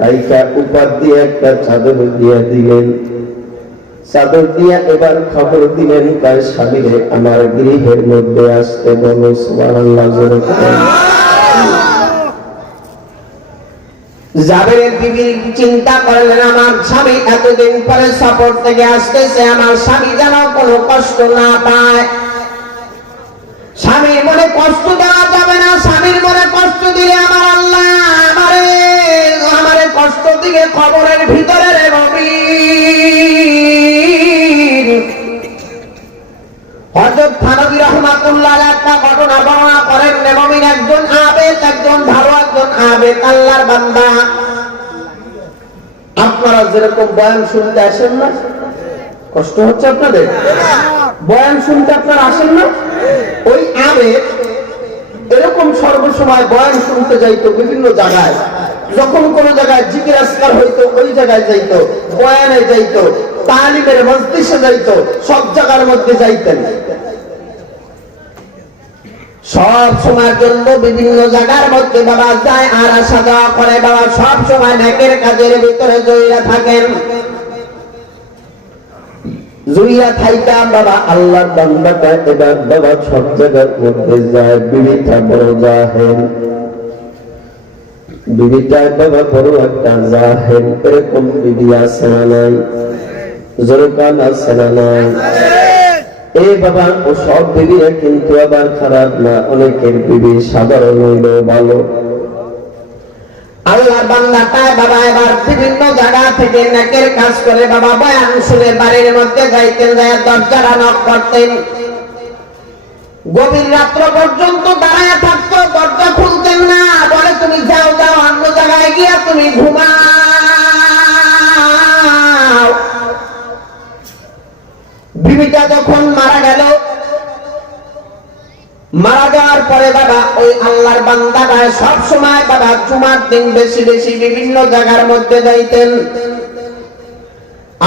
রাইকা উপর দিয়ে একটা চাদর দিয়ে দিলেন, চাদর দিয়ে এবার খবর দিলেন তার স্বামীরে আমার গৃহের মধ্যে আসতে বলো। সুবহানাল্লাহ জোরে বলেন। জাবেরের বিবি চিন্তা করলেন আমার স্বামী এতদিন পরে সফর থেকে আসতেছে, আমার স্বামী যেন কোনো কষ্ট না পায়। স্বামীর মনে কষ্ট দেওয়া যাবে না, স্বামীর মনে কষ্ট দিলে আমার আল্লাহ আমারে কষ্ট দিকে খবরের ভিতরে রে মুমিন। হযরত থানবী রাহমাতুল্লাহ একটা ঘটনা বর্ণনা করেন রে মুমিন। একজন আবেদ, একজন ভালো একজন আবেদ আল্লাহর বান্দা। আপনারা যেরকম বয়ান শুনতে আসেন না, কষ্ট হচ্ছে আপনাদের? বয়ান শুনতে আপনারা আসেন না? ওই আবেদ এরকম সর্বসময় বয়ান শুনতে যাইতো বিভিন্ন জায়গায়, যখন কোন জায়গায় জিকির আজকার হইতো ওই জায়গায় যাইতো, বয়ানে যাইতো, তালিমের মজলিসে যাইতো, সব জায়গার মধ্যে যাইতেন। সব সময়ের জন্য বিভিন্ন জায়গার মধ্যে বাবা যায় আর আসা যাওয়া করে, বাবা সব সময় নেকের কাজের ভিতরে জড়িয়ে থাকেন। জুইয়া থাইকা বাবা আল্লাহর বান্দাটা এবার বাবা সব জায়গার মধ্যে যায়, বিড়িটা বড় জাহেল, বিবিটা বাবা বড় একটা জাহেল। এরকম বিবি আছে না নাই? জোরকান আছে না নাই? এই বাবা ও সব বিবিরা কিন্তু আবার খারাপ না, অনেকের বিবি সাধারণ হইলেও ভালো। আল্লাহর বান্দাটা বাবা এবার বিভিন্ন জায়গা থেকে নেকের কাজ করে বাবা বয়ান শুনে বাড়ির মধ্যে যাইতেন, যায় দরজাটা নক করতেন। গভীর রাত্র পর্যন্ত দাঁড়ায় থাকতো, দরজা খুলতেন না, বলে তুমি যাও যাও অন্য জায়গায় গিয়া তুমি ঘুমাও। বিবিটা যখন মারা গেল, মারা যাওয়ার পরে বাবা ওই আল্লাহর বান্দাটা সব সময় বাবা জুমার দিন বেশি বেশি বিভিন্ন জায়গার মধ্যে যাইতেন।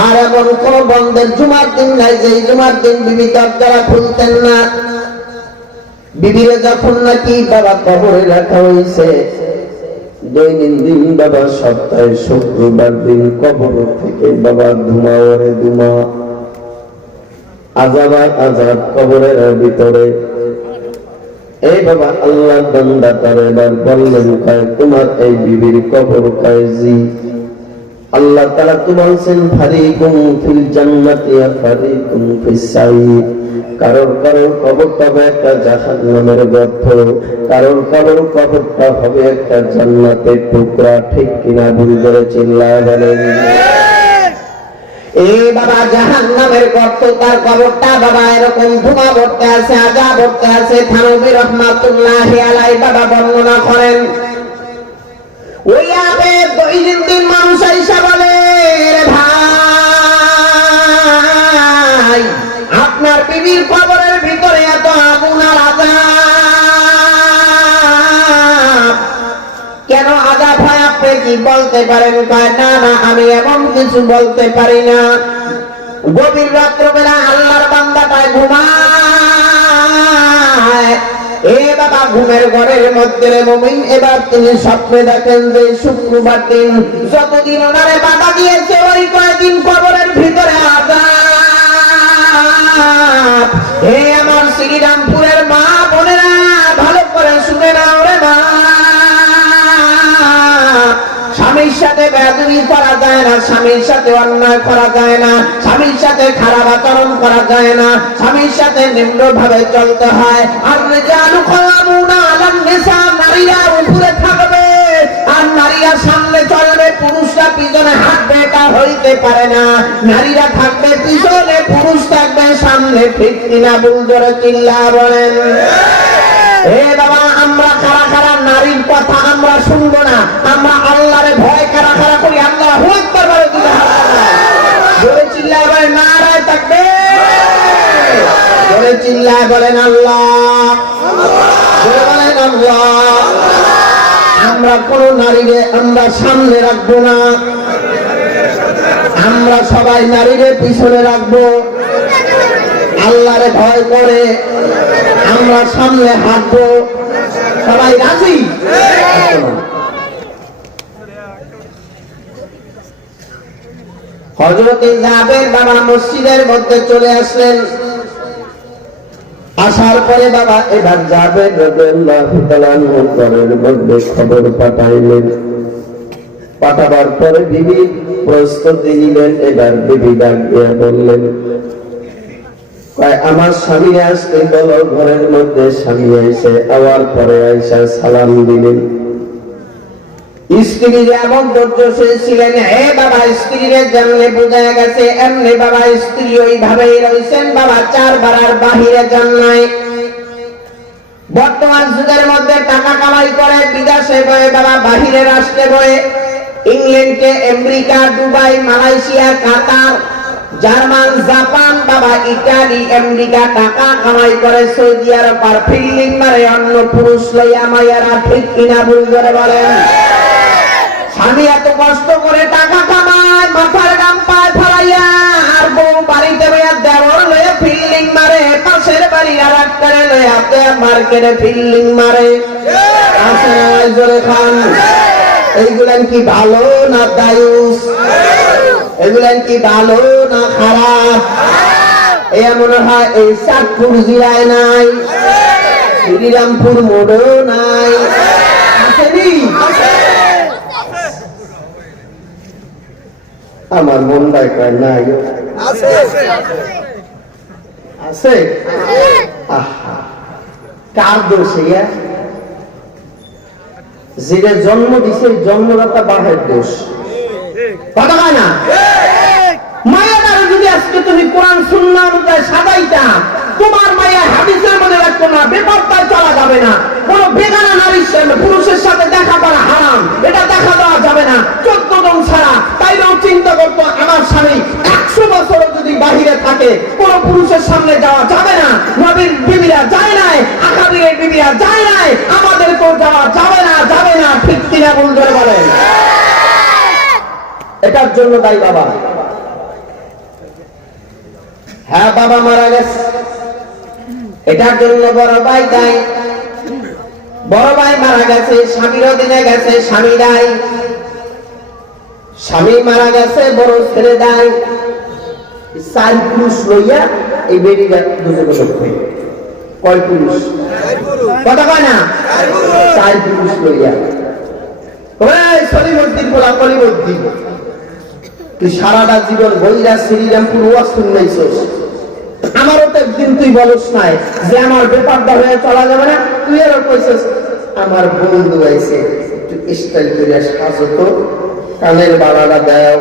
আর এমন কোন বন্ধের জুমার দিন নাই যে জুমার দিন বিবি দরজা খুলতেন না। বিবিরে যখন নাকি বাবা কবরে রাখা হয়েছে, দৈনন্দিন বাবা সপ্তাহে শুক্রবার দিন কবর থেকে বাবা ধুমা ওরে ধুমা, আযাব আযাব কবরের ভিতরে। এই বাবা আল্লাহর বান্দা তার এবার বললেন কয় তোমার এই বিবির কবর কায়জি। আল্লাহ তাআলা তো বলছেন ফারিকুম ফিল জান্নাতি ওয়া ফারিকুম ফিস সাঈর। কারোর কবরটা হবে একটা জাহান্নামের গর্ত, কারোর কবরটা হবে একটা জান্নাতের টুকরা। ঠিক কিনা? ভুল করে চিল্লায় বলেন। এই বাবা জাহান্নামের গর্ত, তার কবরটা বাবা এরকম ধোঁয়া ভরতে আছে, আযাব ভরতে আছে। থানবী রাহমাতুল্লাহি আলাইহি বাবা বর্ণনা করেন, ওই আবেদ দৈনন্দিন মানুষ আইসা বলে রে ভাই আপনার বিবির কবরের ভিতরে এত আগুন আর আযাব, কেন আযাব হয় আপনি কি বলতে পারেন? কয় না না আমি এমন কিছু বলতে পারি না। গভীর রাত্রবেলা আল্লাহর বান্দাটায় ঘুমায়, এ বাবা ঘুমের ঘরের মধ্যে রে মুমিন এবার তিনি স্বপ্নে দেখেন যে শুক্রবার দিন যতদিন ওনারে বাধা দিয়েছে ওই কয়েকদিন কবরের ভিতরে আযাব। হে আমার শ্রীরামপুরের মা বোনেরা ভালো করে শুনে নাও রে মা, স্বামীর সাথে বেয়াদবি করা যায় না, স্বামীর সাথে অন্যায় করা যায় না, স্বামীর সাথে খারাপ আচরণ করা যায় না, স্বামীর সাথে নিম্নভাবে চলতে হয়। আর রিজালু কাওয়ামুনা আলান নিসা, নারীরা উপরে থাকবে আর নারীরা সামনে চলবে, পুরুষরা পিছনে হাঁটবে, এটা হইতে পারে না। নারীরা থাকবে পিছনে, পুরুষ থাকবে সামনে। ঠিক কিনা? বল জোরে চিল্লা বলেন। হে বাবা, আমরা কারা কারা নারীর কথা আমরা শুনবো না? আমরা আল্লাহরে ভয় কারা কারা করি? আল্লাহু আকবার বলে দিলে জোরে চিল্লায় বলেন নারায়ে তাকবীর, জোরে চিল্লায় বলেন আল্লাহ, জোরে বলেন আল্লাহ। আমরা কোন নারীরে আমরা সামনে রাখবো না, আমরা সবাই নারীরে পিছনে রাখবো। আল্লাহরে ভয় করে আমরা সামনে হাঁটবো। সবাই রাজি? হযরত জাবের বাবা মসজিদের মধ্যে চলে আসলেন। আসার পরে বাবা এবার জাবের রাদিয়াল্লাহু তাআলা ঘরের মধ্যে খবর পাঠাইলেন। পাঠাবার পরে বিবি প্রস্তুতি নিলেন। এবার বিবি ডাক দিয়ে বললেন, আমার স্বামী আসতে বলো। ঘরের মধ্যে স্বামী এসে আওয়ার পরে আয়েশা সালাম দিলেন। স্ত্রী যেমন ধৈর্যশীল ছিলেন, হে বাবা স্ত্রীর যেমনি বোঝা গেছে এমনি বাবা স্ত্রী ওইভাবেই রয়েছেন। বাবা চারবার আর বাহিরে যান নাই। বর্তমান যুগের মধ্যে টাকা কামাই করে বিদেশে বয়ে বাবা, বাহিরে রাষ্ট্রে বয়ে, ইংল্যান্ডে, আমেরিকা, দুবাই, মালয়েশিয়া, কাতার, জার্মান, জাপান, বাবা ইটালি, আমেরিকা টাকা কামাই করে সৌদি আরব আর ফিল্ডিং মারে অন্য পুরুষ লইয়া মাইয়ারা। ঠিক কিনা? ভুল করে বলেন। স্বামী এত কষ্ট করে টাকা কামায়, মাথার গাম পায় ফলাইয়া, আর বউ বাড়িতে বইয়া দেওয়ার লইয়া ফিল্ডিং মারে, পাশের বাড়ির আর একটা লইয়া মার্কেটে ফিল্ডিং মারে। জোরে খান। এইগুলা কি ভালো না দায়ুস? এগুলেন কি ভালো না খারাপ? এ মনে হয় এই চাঁদপুর জেলায় নাই, শ্রীরামপুর মোড়ও নাই, আসেনি? আমার মন কয় নাই, আছে। আহা, কার দোষ? যেটা জন্ম দিছে জন্মদাতা বাহের দোষ। কথা হয় না? মায়েরা যদি আজকে তুমি কোরআন সুন্নাহ অনুযায়ী সাজাইতা, তোমার মায়ের হাদিসের মধ্যে রাখতো না, বেপরদায় চলা যাবে না, কোন বেগানা নারীর পুরুষের সাথে দেখা করা হারাম, এটা দেখা দেওয়া যাবে না 14 জন ছাড়া। তাইলেও চিন্তা করতো আমার স্বামী 100 বছর যদি বাহিরে থাকে, কোন পুরুষের সামনে যাওয়া যাবে না। নবীর বিবিরা যায় নাই, আকাবিরের বিবিরা যায় নাই, আমাদেরকেও যাওয়া যাবে না, যাবে না। ঠিক কিনা? ভুল করে বলেন। এটার জন্য দায়ী বাবা। হ্যাঁ, বাবা মারা গেছে, এটার জন্য বড় ভাই দায়ী। বড় ভাই মারা গেছে, স্বামীরও দিনে গেছে, স্বামী দায়ী। স্বামী মারা গেছে, বড় ছেলে দায়ী। 4 পুরুষ লইয়া এই বেরিয়ে দুজনে করতে। কয় পুরুষ? কথা কয় না? 4 পুরুষ লইয়া। সলিমুদ্দিন বলা কলিমুদ্দিন, তুই সারাটা জীবন বইরা শ্রীরামপুর ওয়াজ শুনলাইছস, আমারও তো একদিন তুই বলস নাই যে আমার বেপারদা হয়ে চলা যাবে না। তুই আরো কইছস আমার বন্ধু আইছে, একটু স্টাইল করে সাজো তো, কানের বালাটা দাও,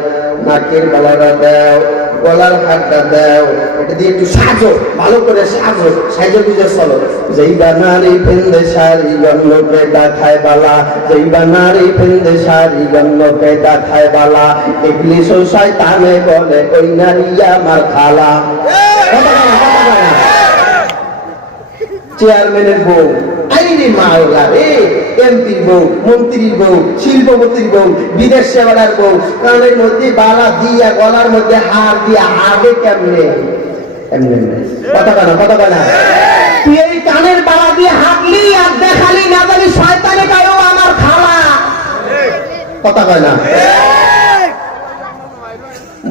নাকের বালাটা দাও, গলার হাতটা দাও, এটা দিয়ে একটু সাজো, ভালো করে সাজো, সাজো বুঝে চলো। যেই বানারি ফেন্দে শাড়ি গন্ধকে দেখায় বালা, যেই বানারি ফেন্দে শাড়ি গন্ধকে দেখায় বালা, ইবলিশ ও শয়তানে বলে ওই নারী আমার খালা। চেয়ারম্যানের বউ, আইরে মাওলা রে, এমপির বউ, মন্ত্রীর বউ, শিল্পপতির বউ, বিদেশ সেবাদার বউ, কানের মধ্যে বালা দিয়া, গলার মধ্যে হার দিয়া, হারবে কেমনে? এমনি কথা বলা, কথা বলা। তুই এই কানের বালা দিয়ে হাঁটলি আর দেখালি না জানি শয়তানে কায়ো আমার খালা, কথা কয় না?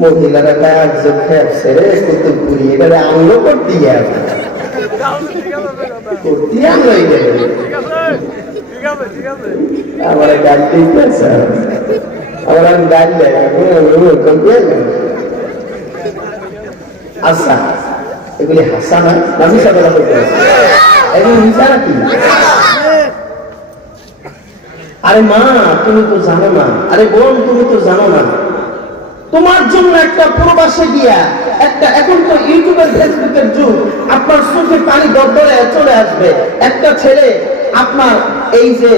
মহিলারা কাজ খেয়েছে রে কুতুবপুরি, এবারে আনলো করতে আমার গাড়ি আমার আমি গাড়ি আচ্ছা, এগুলি হাসা না মিশা কথা বলতে এগুলি মিশা নাকি? আরে মা তুমি তো জানো না, আরে বোন তুমি তো জানো না, তোমার জন্য একটা প্রবাসে গিয়া একটা, এখন তো ইউটিউবের ফেসবুকের যুগ, আপনার চোখে পানি দরদরে চলে আসবে। একটা ছেলে আপনার এই যে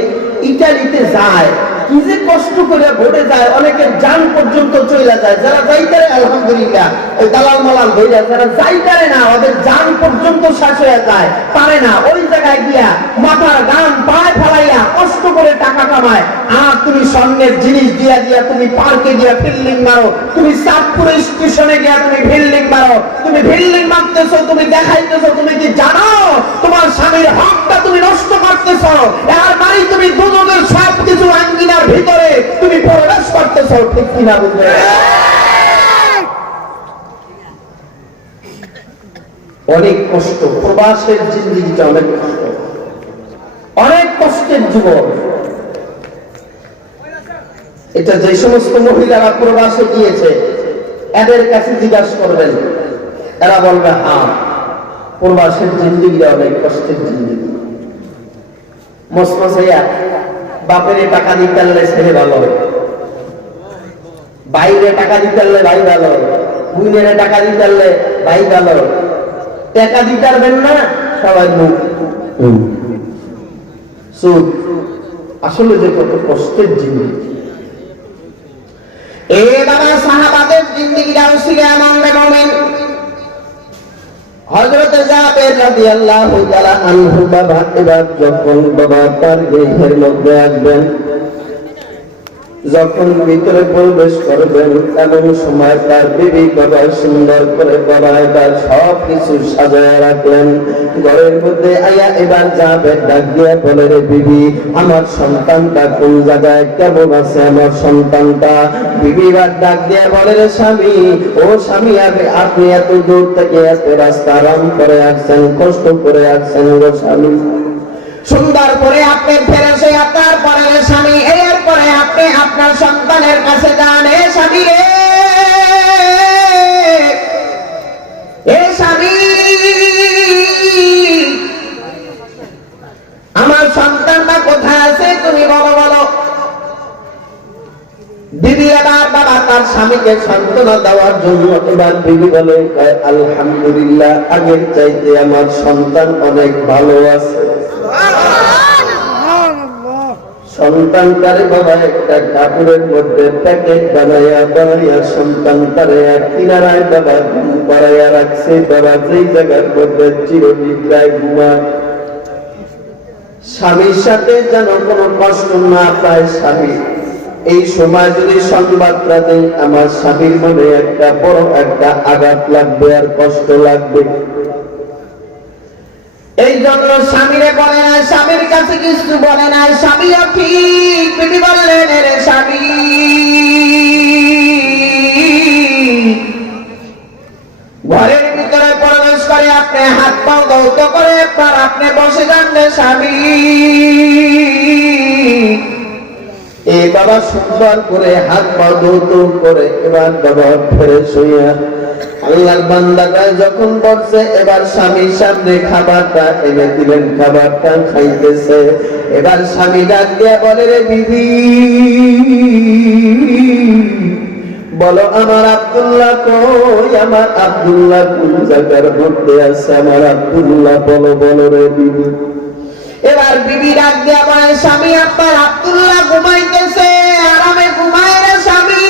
ইটালিতে যায়, কি যে কষ্ট করে ভোটে যায়, অনেকের জান পর্যন্ত চলে যায়। যারা যাইতারে আলহামদুলিল্লাহ ওই দালাল মালাল হয়ে যায়, যারা যাইতারে না ওদের জান পর্যন্ত শেষ হয়ে যায়, পারে না। ওই জায়গায় গিয়া মাথার গান পায়ে ফেলাইয়া কষ্ট করে টাকা কামায়, আর তুমি স্বর্ণের জিনিস দিয়া দিয়া তুমি পার্কে গিয়া ফিল্ডিং মারো, তুমি চাঁদপুর স্টেশনে গিয়া তুমি ফিল্ডিং মারো, তুমি ফিল্ডিং মারতেছো, তুমি দেখাইতেছো। তুমি কি জানো তোমার স্বামীর হকটা তুমি নষ্ট করতেছো? এর বাড়ি তুমি দুজনের সব কিছু আঙ্গিনার ভিতরে তুমি প্রবেশ করতেছো, ঠিক কিনা বুঝলে? অনেক কষ্ট, প্রবাসের জিন্দেগিটা অনেক কষ্ট, অনেক কষ্টের জীবন। এটা যে সমস্ত মহিলারা প্রবাসে গিয়েছে এদের কাছে জিজ্ঞাসা করবেন, এরা বলবে হ্যাঁ প্রবাসের জিন্দেগিটা অনেক কষ্টের জিন্দেগি। মসমসাইয়া বাপের টাকা দিতে পারলে ছেলে ভালো, বাইরে টাকা দিতে পারলে ভাই ভালো, বুইনের টাকা দিতে পারলে ভাই ভালো, টাকা দিতে পারবেন না সবাই মুখ সুদ। আসলে যে কত কষ্টের জিনিস। এ বাবা সাহাবাদের জিন্দেগিটাও ছিল এমন মুমিন। হযরত জাবের রাদিয়াল্লাহু তাআলা আনহু বাবা এবার যখন বাবা তার গৃহের মধ্যে আসবেন, যখন ভিতরে প্রবেশ করবেন এমন সময় তার বিবি বাবা সুন্দর করে বাবা এবার সব কিছু সাজায় রাখলেন। ঘরের মধ্যে আয়া এবার যাবে ডাক দিয়ে বলে, রে বিবি আমার সন্তানটা কোন জায়গায়, কেমন আছে আমার সন্তানটা? বিবি এবার ডাক দিয়ে বলে, রে স্বামী, ও স্বামী আপনি এত দূর থেকে এত রাস্তা আরাম করে আসছেন, কষ্ট করে আসছেন গো স্বামী, সুন্দর করে আপনি ফেরেছে আপনার পরে স্বামী, এরপরে আপনি আপনার সন্তানের কাছে যান। এ স্বামী রে, এ স্বামী আমার সন্তানটা কোথায় আছে তুমি বলো বলো। বিবি এবার বাবা তার স্বামীকে সান্ত্বনা দেওয়ার জন্য এবার বিবি বলে, আলহামদুলিল্লাহ আগের চাইতে আমার সন্তান অনেক ভালো আছে। সন্তানটারে বাবা একটা কাপড়ের মধ্যে প্যাকেট বানাইয়া সন্তানটারে এক কিনারায় বাবা ঘুম পাড়াইয়া রাখছে। বাবা যেই জায়গার মধ্যে চিরনিদ্রায় ঘুমায়, স্বামীর সাথে যেন কোনো কষ্ট না পায় স্বামী। এই সময় যদি সংবাদটা দেয় আমার স্বামীর মনে একটা বড় একটা আঘাত লাগবে আর কষ্ট লাগবে। এই জন্য স্বামীরে বলে না, স্বামীর কাছে কিছু বলে না। স্বামীও ঠিক বিবি বললেন, রে স্বামী ঘরের ভিতরে প্রবেশ করে আপনি হাত পা ধৌত করে একবার আপনি বসে যান রে স্বামী। এই বাবা সুন্দর করে হাত পা ধৌত করে এবার বাবা ফ্রেশ হইয়া আল্লাহর বান্দাটা যখন বলছে এবার স্বামীর সামনে খাবারটা এনে দিলেন, খাবারটা খাইতেছে। এবার স্বামী ডাক দিয়া বলে, রে বিবি বলো আমার আব্দুল্লাহ কই, আমার আব্দুল্লাহ কোন জায়গার মধ্যে আছে, আমার আব্দুল্লাহ বলো বলো রে বিবি। এবার বিবি ডাক দিয়া বলে, স্বামী আপনার আব্দুল্লাহ ঘুমাইতেছে, আরামে ঘুমায় রে স্বামী,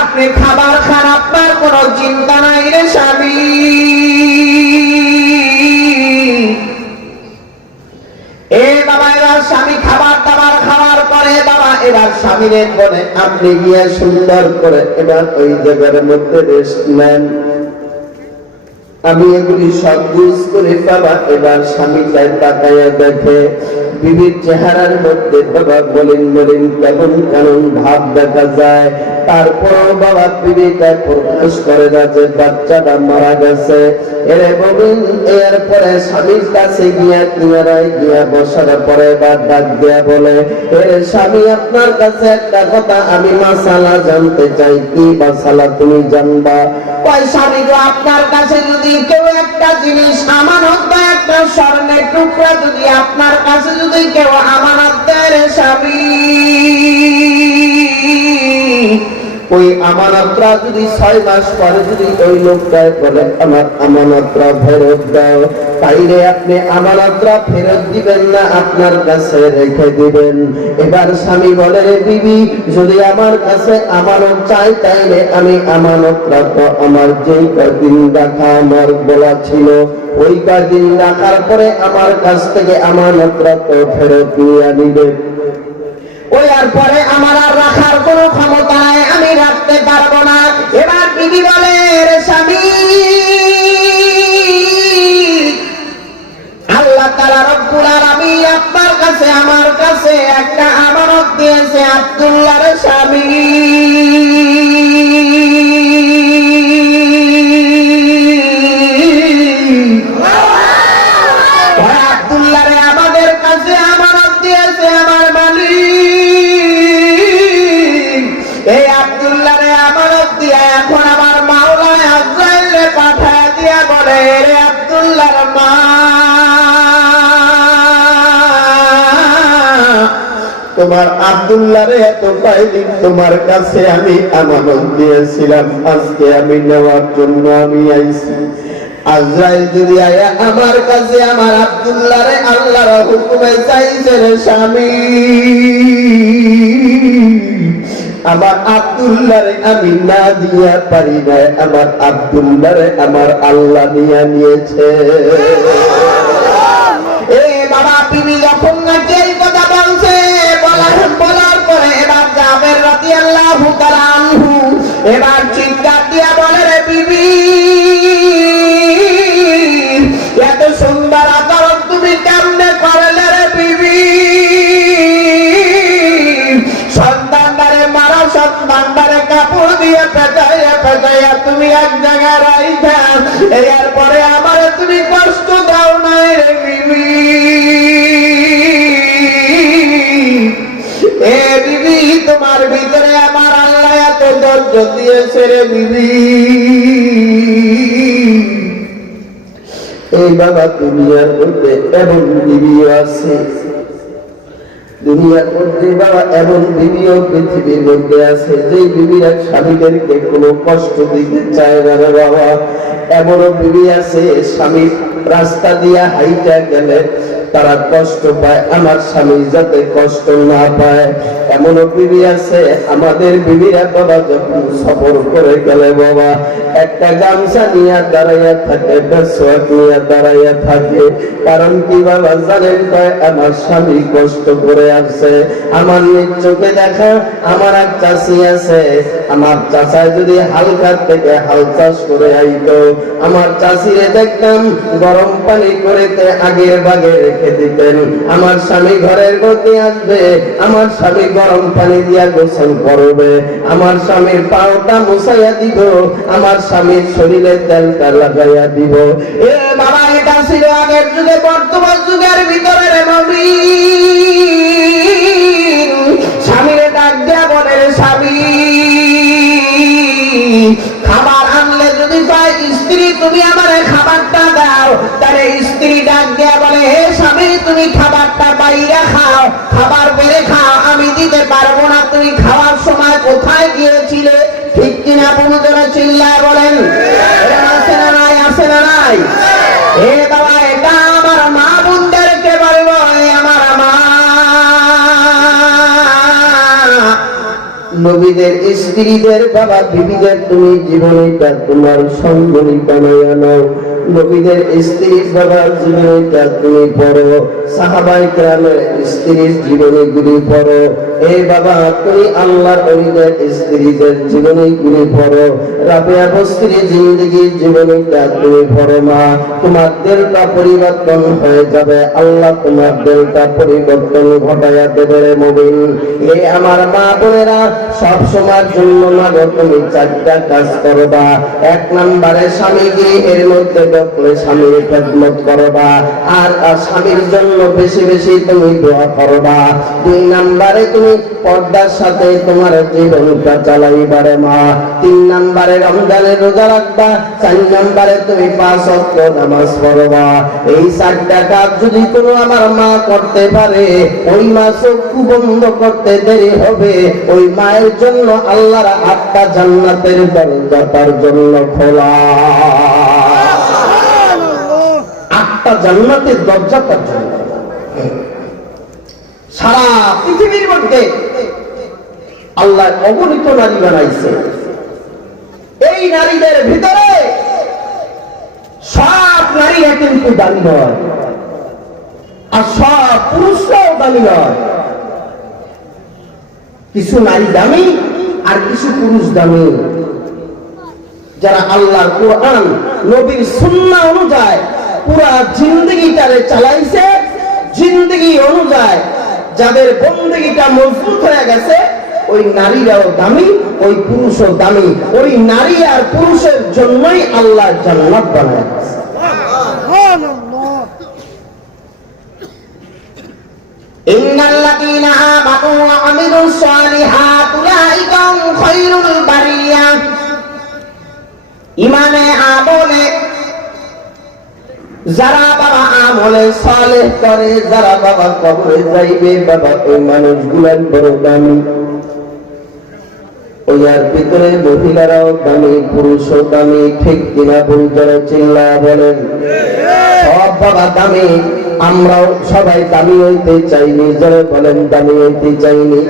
আপনি খাবার খান, আপনার কোনো চিন্তা নাই রে স্বামী। এ বাবা এবার স্বামী খাবার দাবার খাওয়ার পরে বাবা এবার স্বামীরে বলে, আপনি গিয়ে সুন্দর করে এবার ওই জায়গার মধ্যে রেস্ট নেন। আমি এগুলি সব বুঝ করে বাবা এবার স্বামীটায় তাকাইয়া দেখে বিবির চেহারার মধ্যে বাবা বলেন কেমন কেমন ভাব দেখা যায়। তারপরও বাবা বিবিটা প্রকাশ করে না যে বাচ্চাটা মারা গেছে। এরে বলেন এরপরে স্বামীর কাছে গিয়া কিনারায় গিয়া বসার পরে এবার ডাক দিয়া বলে, এর স্বামী আপনার কাছে একটা কথা আমি মাসালা জানতে চাই। কি মাসালা তুমি জানবা? কয় স্বামী গো, আপনার কাছে যদি কেউ একটা জিনিস আমানত বা একটা স্বর্ণের টুকরা যদি আপনার কাছে যদি কেউ আমানত দেয় রে স্বামী, ওই আমানতরা যদি 6 মাস পরে যদি ওই লোকটায় বলে আমার আমানতরা ফেরত দাও, তাইলে আপনি আমানতরা ফেরত দিবেন না, আপনার কাছে রেখে দিবেন। এবার স্বামী বলে, রে বিবি, যদি আমার কাছে আমানত চাই তাইলে আমি আমানতরা তো আমার যেই কদিন রাখা আমার বলা ছিল ওই কদিন রাখার পরে আমার কাছ থেকে আমানতরা তো ফেরত নিয়ে নিবে। ওই আর পরে আমার আর রাখার কোনো ক্ষমতা নাই, আমি রাখতে পারবো না। এবার বিবি বলে, রে স্বামী, আল্লাহ তাআলা রব্বুল আলামিন আপনার কাছে আমার কাছে একটা আমানত দিয়েছে আব্দুল্লাহর স্বামী। আব্দুল্লাহরে আমাদের কাছে আমানত দিয়েছে আমার মালিক। এই আব্দুল্লাহরে আমানত দিয়া এখন আমার মাওলা আজরাইলে পাঠায় দিয়া বলে, রে আব্দুল্লাহর মা, তোমার আব্দুল্লাহরে এত কয়দিন তোমার কাছে আমি আমানত দিয়েছিলাম, আজকে আমি নেওয়ার জন্য আমি আইছি। আজরাইল যদি আয়া আমার কাছে আমার আব্দুল্লাহরে আল্লাহর হুকুমে চাইছে রে স্বামী, আমার আব্দুল্লাহরে আমি না দিয়া পারি না, আমার আব্দুল্লাহরে আমার আল্লাহ নিয়ে নিয়েছে। এ বাবা, বিবি যখন নাকি এই কথা বলছে, বলার পরে এবার জাবের রাদিয়াল্লাহু তাআলা আনহু এবার চিৎকার দিয়া বলে, রে বিবি, এত সুন্দর আচরণ তুমি কেমনে করলে রে বিবি? সন্তানটারে মারা, সন্তানটারে কাপড় দিয়ে পেঁচাইয়া তুমি এক জায়গায় রাইখা এরপরে আমারে তুমি কষ্ট দাও নাই রে বিবি। এ বিবি, তোমার ভিতরে আমার আল্লাহ এত ধৈর্য দিয়েছে রে বিবি। এই বাবা দুনিয়ার মধ্যে এমন বিবিও আছে, দুনিয়ার মধ্যে বাবা এমন বিবিও পৃথিবীর মধ্যে আছে যে বিবিরা স্বামীদেরকে কোনো কষ্ট দিতে চায় না রে বাবা। এমনও বিবি আছে স্বামী রাস্তা দিয়া হাইটা গেলে তারা কষ্ট পায়, আমার স্বামী যাতে কষ্ট না পায়। এমনও বিবি আছে, আমাদের বিবিরা বাবা যখন সফর করে গেলে বাবা একটা গামছা নিয়ে দাঁড়াইয়া থাকে, বেসওয়াক নিয়ে দাঁড়াইয়া থাকে। কারণ কি বাবা জানেন? কয় আমার স্বামী কষ্ট করে আসছে। আমার নিজ চোখে দেখা আমার এক চাষি আছে, আমার চাচায় যদি হালকা থেকে হাল চাষ করে আইতো, আমার চাষিরে দেখতাম গরম পানি করেতে আগের বাগে রেখে দিতেন। আমার স্বামী ঘরের মধ্যে আসবে, আমার স্বামী গরম পানি দিয়া গোসল করবে, আমার স্বামীর পাওটা মুছাইয়া দিব, আমার স্বামীর শরীরে তেলটা লাগাইয়া দিব। এ বাবা, এটা ছিল আগের যুগে। বর্তমান যুগের ভিতরে রে মুমিন স্বামীরে ডাক দিয়া বলে, রে স্বামী, খাবার আনলে যদি পাই স্ত্রী তুমি আমারে খাবারটা দাও, তাহলে স্ত্রী ডাক দিয়া বলে, হে স্বামী, তুমি খাবারটা বাইরে খাও, খাবার বেড়ে খাও, আমি দিতে পারবো না। তুমি খাওয়ার সময় কোথায় গিয়েছিলে? ঠিক কিনা? পুনজনে চিল্লায় বলেন, আছে না নাই? আছে না নাই? এ বাবা, এটা আমার মা বোনদেরকে বলবো, আমার মা। নবীদের স্ত্রীদের বাবা বিবিদের তুমি জীবনীটা তোমার সঙ্গী বানাইয়া নাও। নবীদের স্ত্রীর বাবা জীবনীটা তুমি পড়ো, সাহাবায়ে কেরামের স্ত্রীর জীবনীগুলি পড়ো। এই বাবা তুমি আল্লাহর ওলিদের স্ত্রীদের জীবনীগুলি পড়ো, রাবেয়া বস্তির জিন্দেগির জীবনীটা তুমি পড়ো মা, তোমার দিলটা পরিবর্তন হয়ে যাবে, আল্লাহ তোমার দিলটা পরিবর্তন ঘটাইয়া দেবে রে মুমিন। এই আমার মা বোনেরা সব সময়ের জন্য মাগো তুমি চারটা কাজ করবা। এক নম্বরে স্বামীকে এর মধ্যে যখন স্বামীর খেদমত করবা, আর স্বামীর জন্য বেশি বেশি তুমি দোয়া করবা। দুই নম্বরে তুমি পর্দার সাথে তোমার জীবনটা চালাইবারে মা। তিন নম্বরে রমজানের রোজা রাখবা। চার নম্বরে তুমি 5 ওয়াক্ত নামাজ পড়বা। এই চারটা কাজ যদি কোনো আমার মা করতে পারে, ওই মা চক্ষু বন্ধ করতে দেরি হবে, ওই মায়ের জন্য আল্লাহর 8টা জান্নাতের দরজা তার জন্য খোলা। 8টা জান্নাতের দরজা তার জন্য। সারা পৃথিবীর মধ্যে আল্লাহ অগণিত নারী বানাইছে, এই নারীদের ভিতরে সব নারীরা কিন্তু দামি নয়, আর সব পুরুষরাও দামি নয়। কিছু নারী দামি আর কিছু পুরুষ দামি। যারা আল্লাহর কোরআন নবীর সুন্নাহ অনুযায়ী পুরা জিন্দেগিটারে চালাইছে, জিন্দেগি অনুযায়ী যাদের বন্দেগিটা মজবুত হয়ে গেছে, ওই নারীরাও দামি, ওই পুরুষও দামি। ওই নারী আর পুরুষের জন্যই আল্লাহ জান্নাত বানায় দিয়েছে। ইন্নাল্লাযীনা আমানু ওয়া আমিলুস সালিহাতি উলাইকা হুম খায়রুল বারিয়া। ঈমানে আমলে যারা বাবা আমলে সালেহ করে, যারা বাবা কবরে যাইবে, বাবা ওই মানুষগুলোর বড় দামি। ওই আর ভিতরে মহিলারাও দামি, পুরুষও দামি। ঠিক কিনা ভুল যারা চিল্লায়া বলেন? সব বাবা দামি। আমরাও সবাই দামি হইতে চাইনি, যারা বলেন দামি হইতে চাইনি।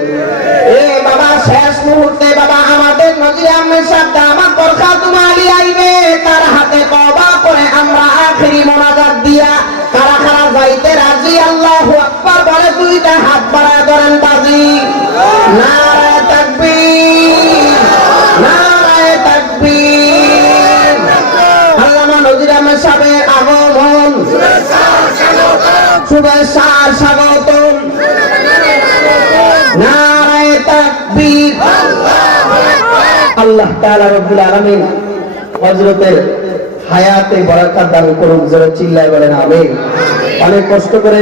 এ বাবা শেষ মুহূর্তে বাবা আমাদের নজির আহমেদ সাহেব দামাত বরকাতুহু আলী আইবে, তার হাতে তওবা করে আমরা আখিরি মোনাজাত দিয়া কারা কারা যাইতে রাজি? আল্লাহু আকবার বলে 2টা হাত বাড়ায় ধরেন বাজি। নারায়ে তাকবীর, নারায়ে তাকবীর। আল্লামা নজির আহমেদ সাহেবের আগমন, শুভেচ্ছা স্বাগতম। নারায়ে তাকবীর। আল্লাহ তাআলা রব্বুল আলামিন হযরতের হায়াতে বরকত দান করুন। যারা চিল্লায় বলেন আমিন। অনেক কষ্ট করে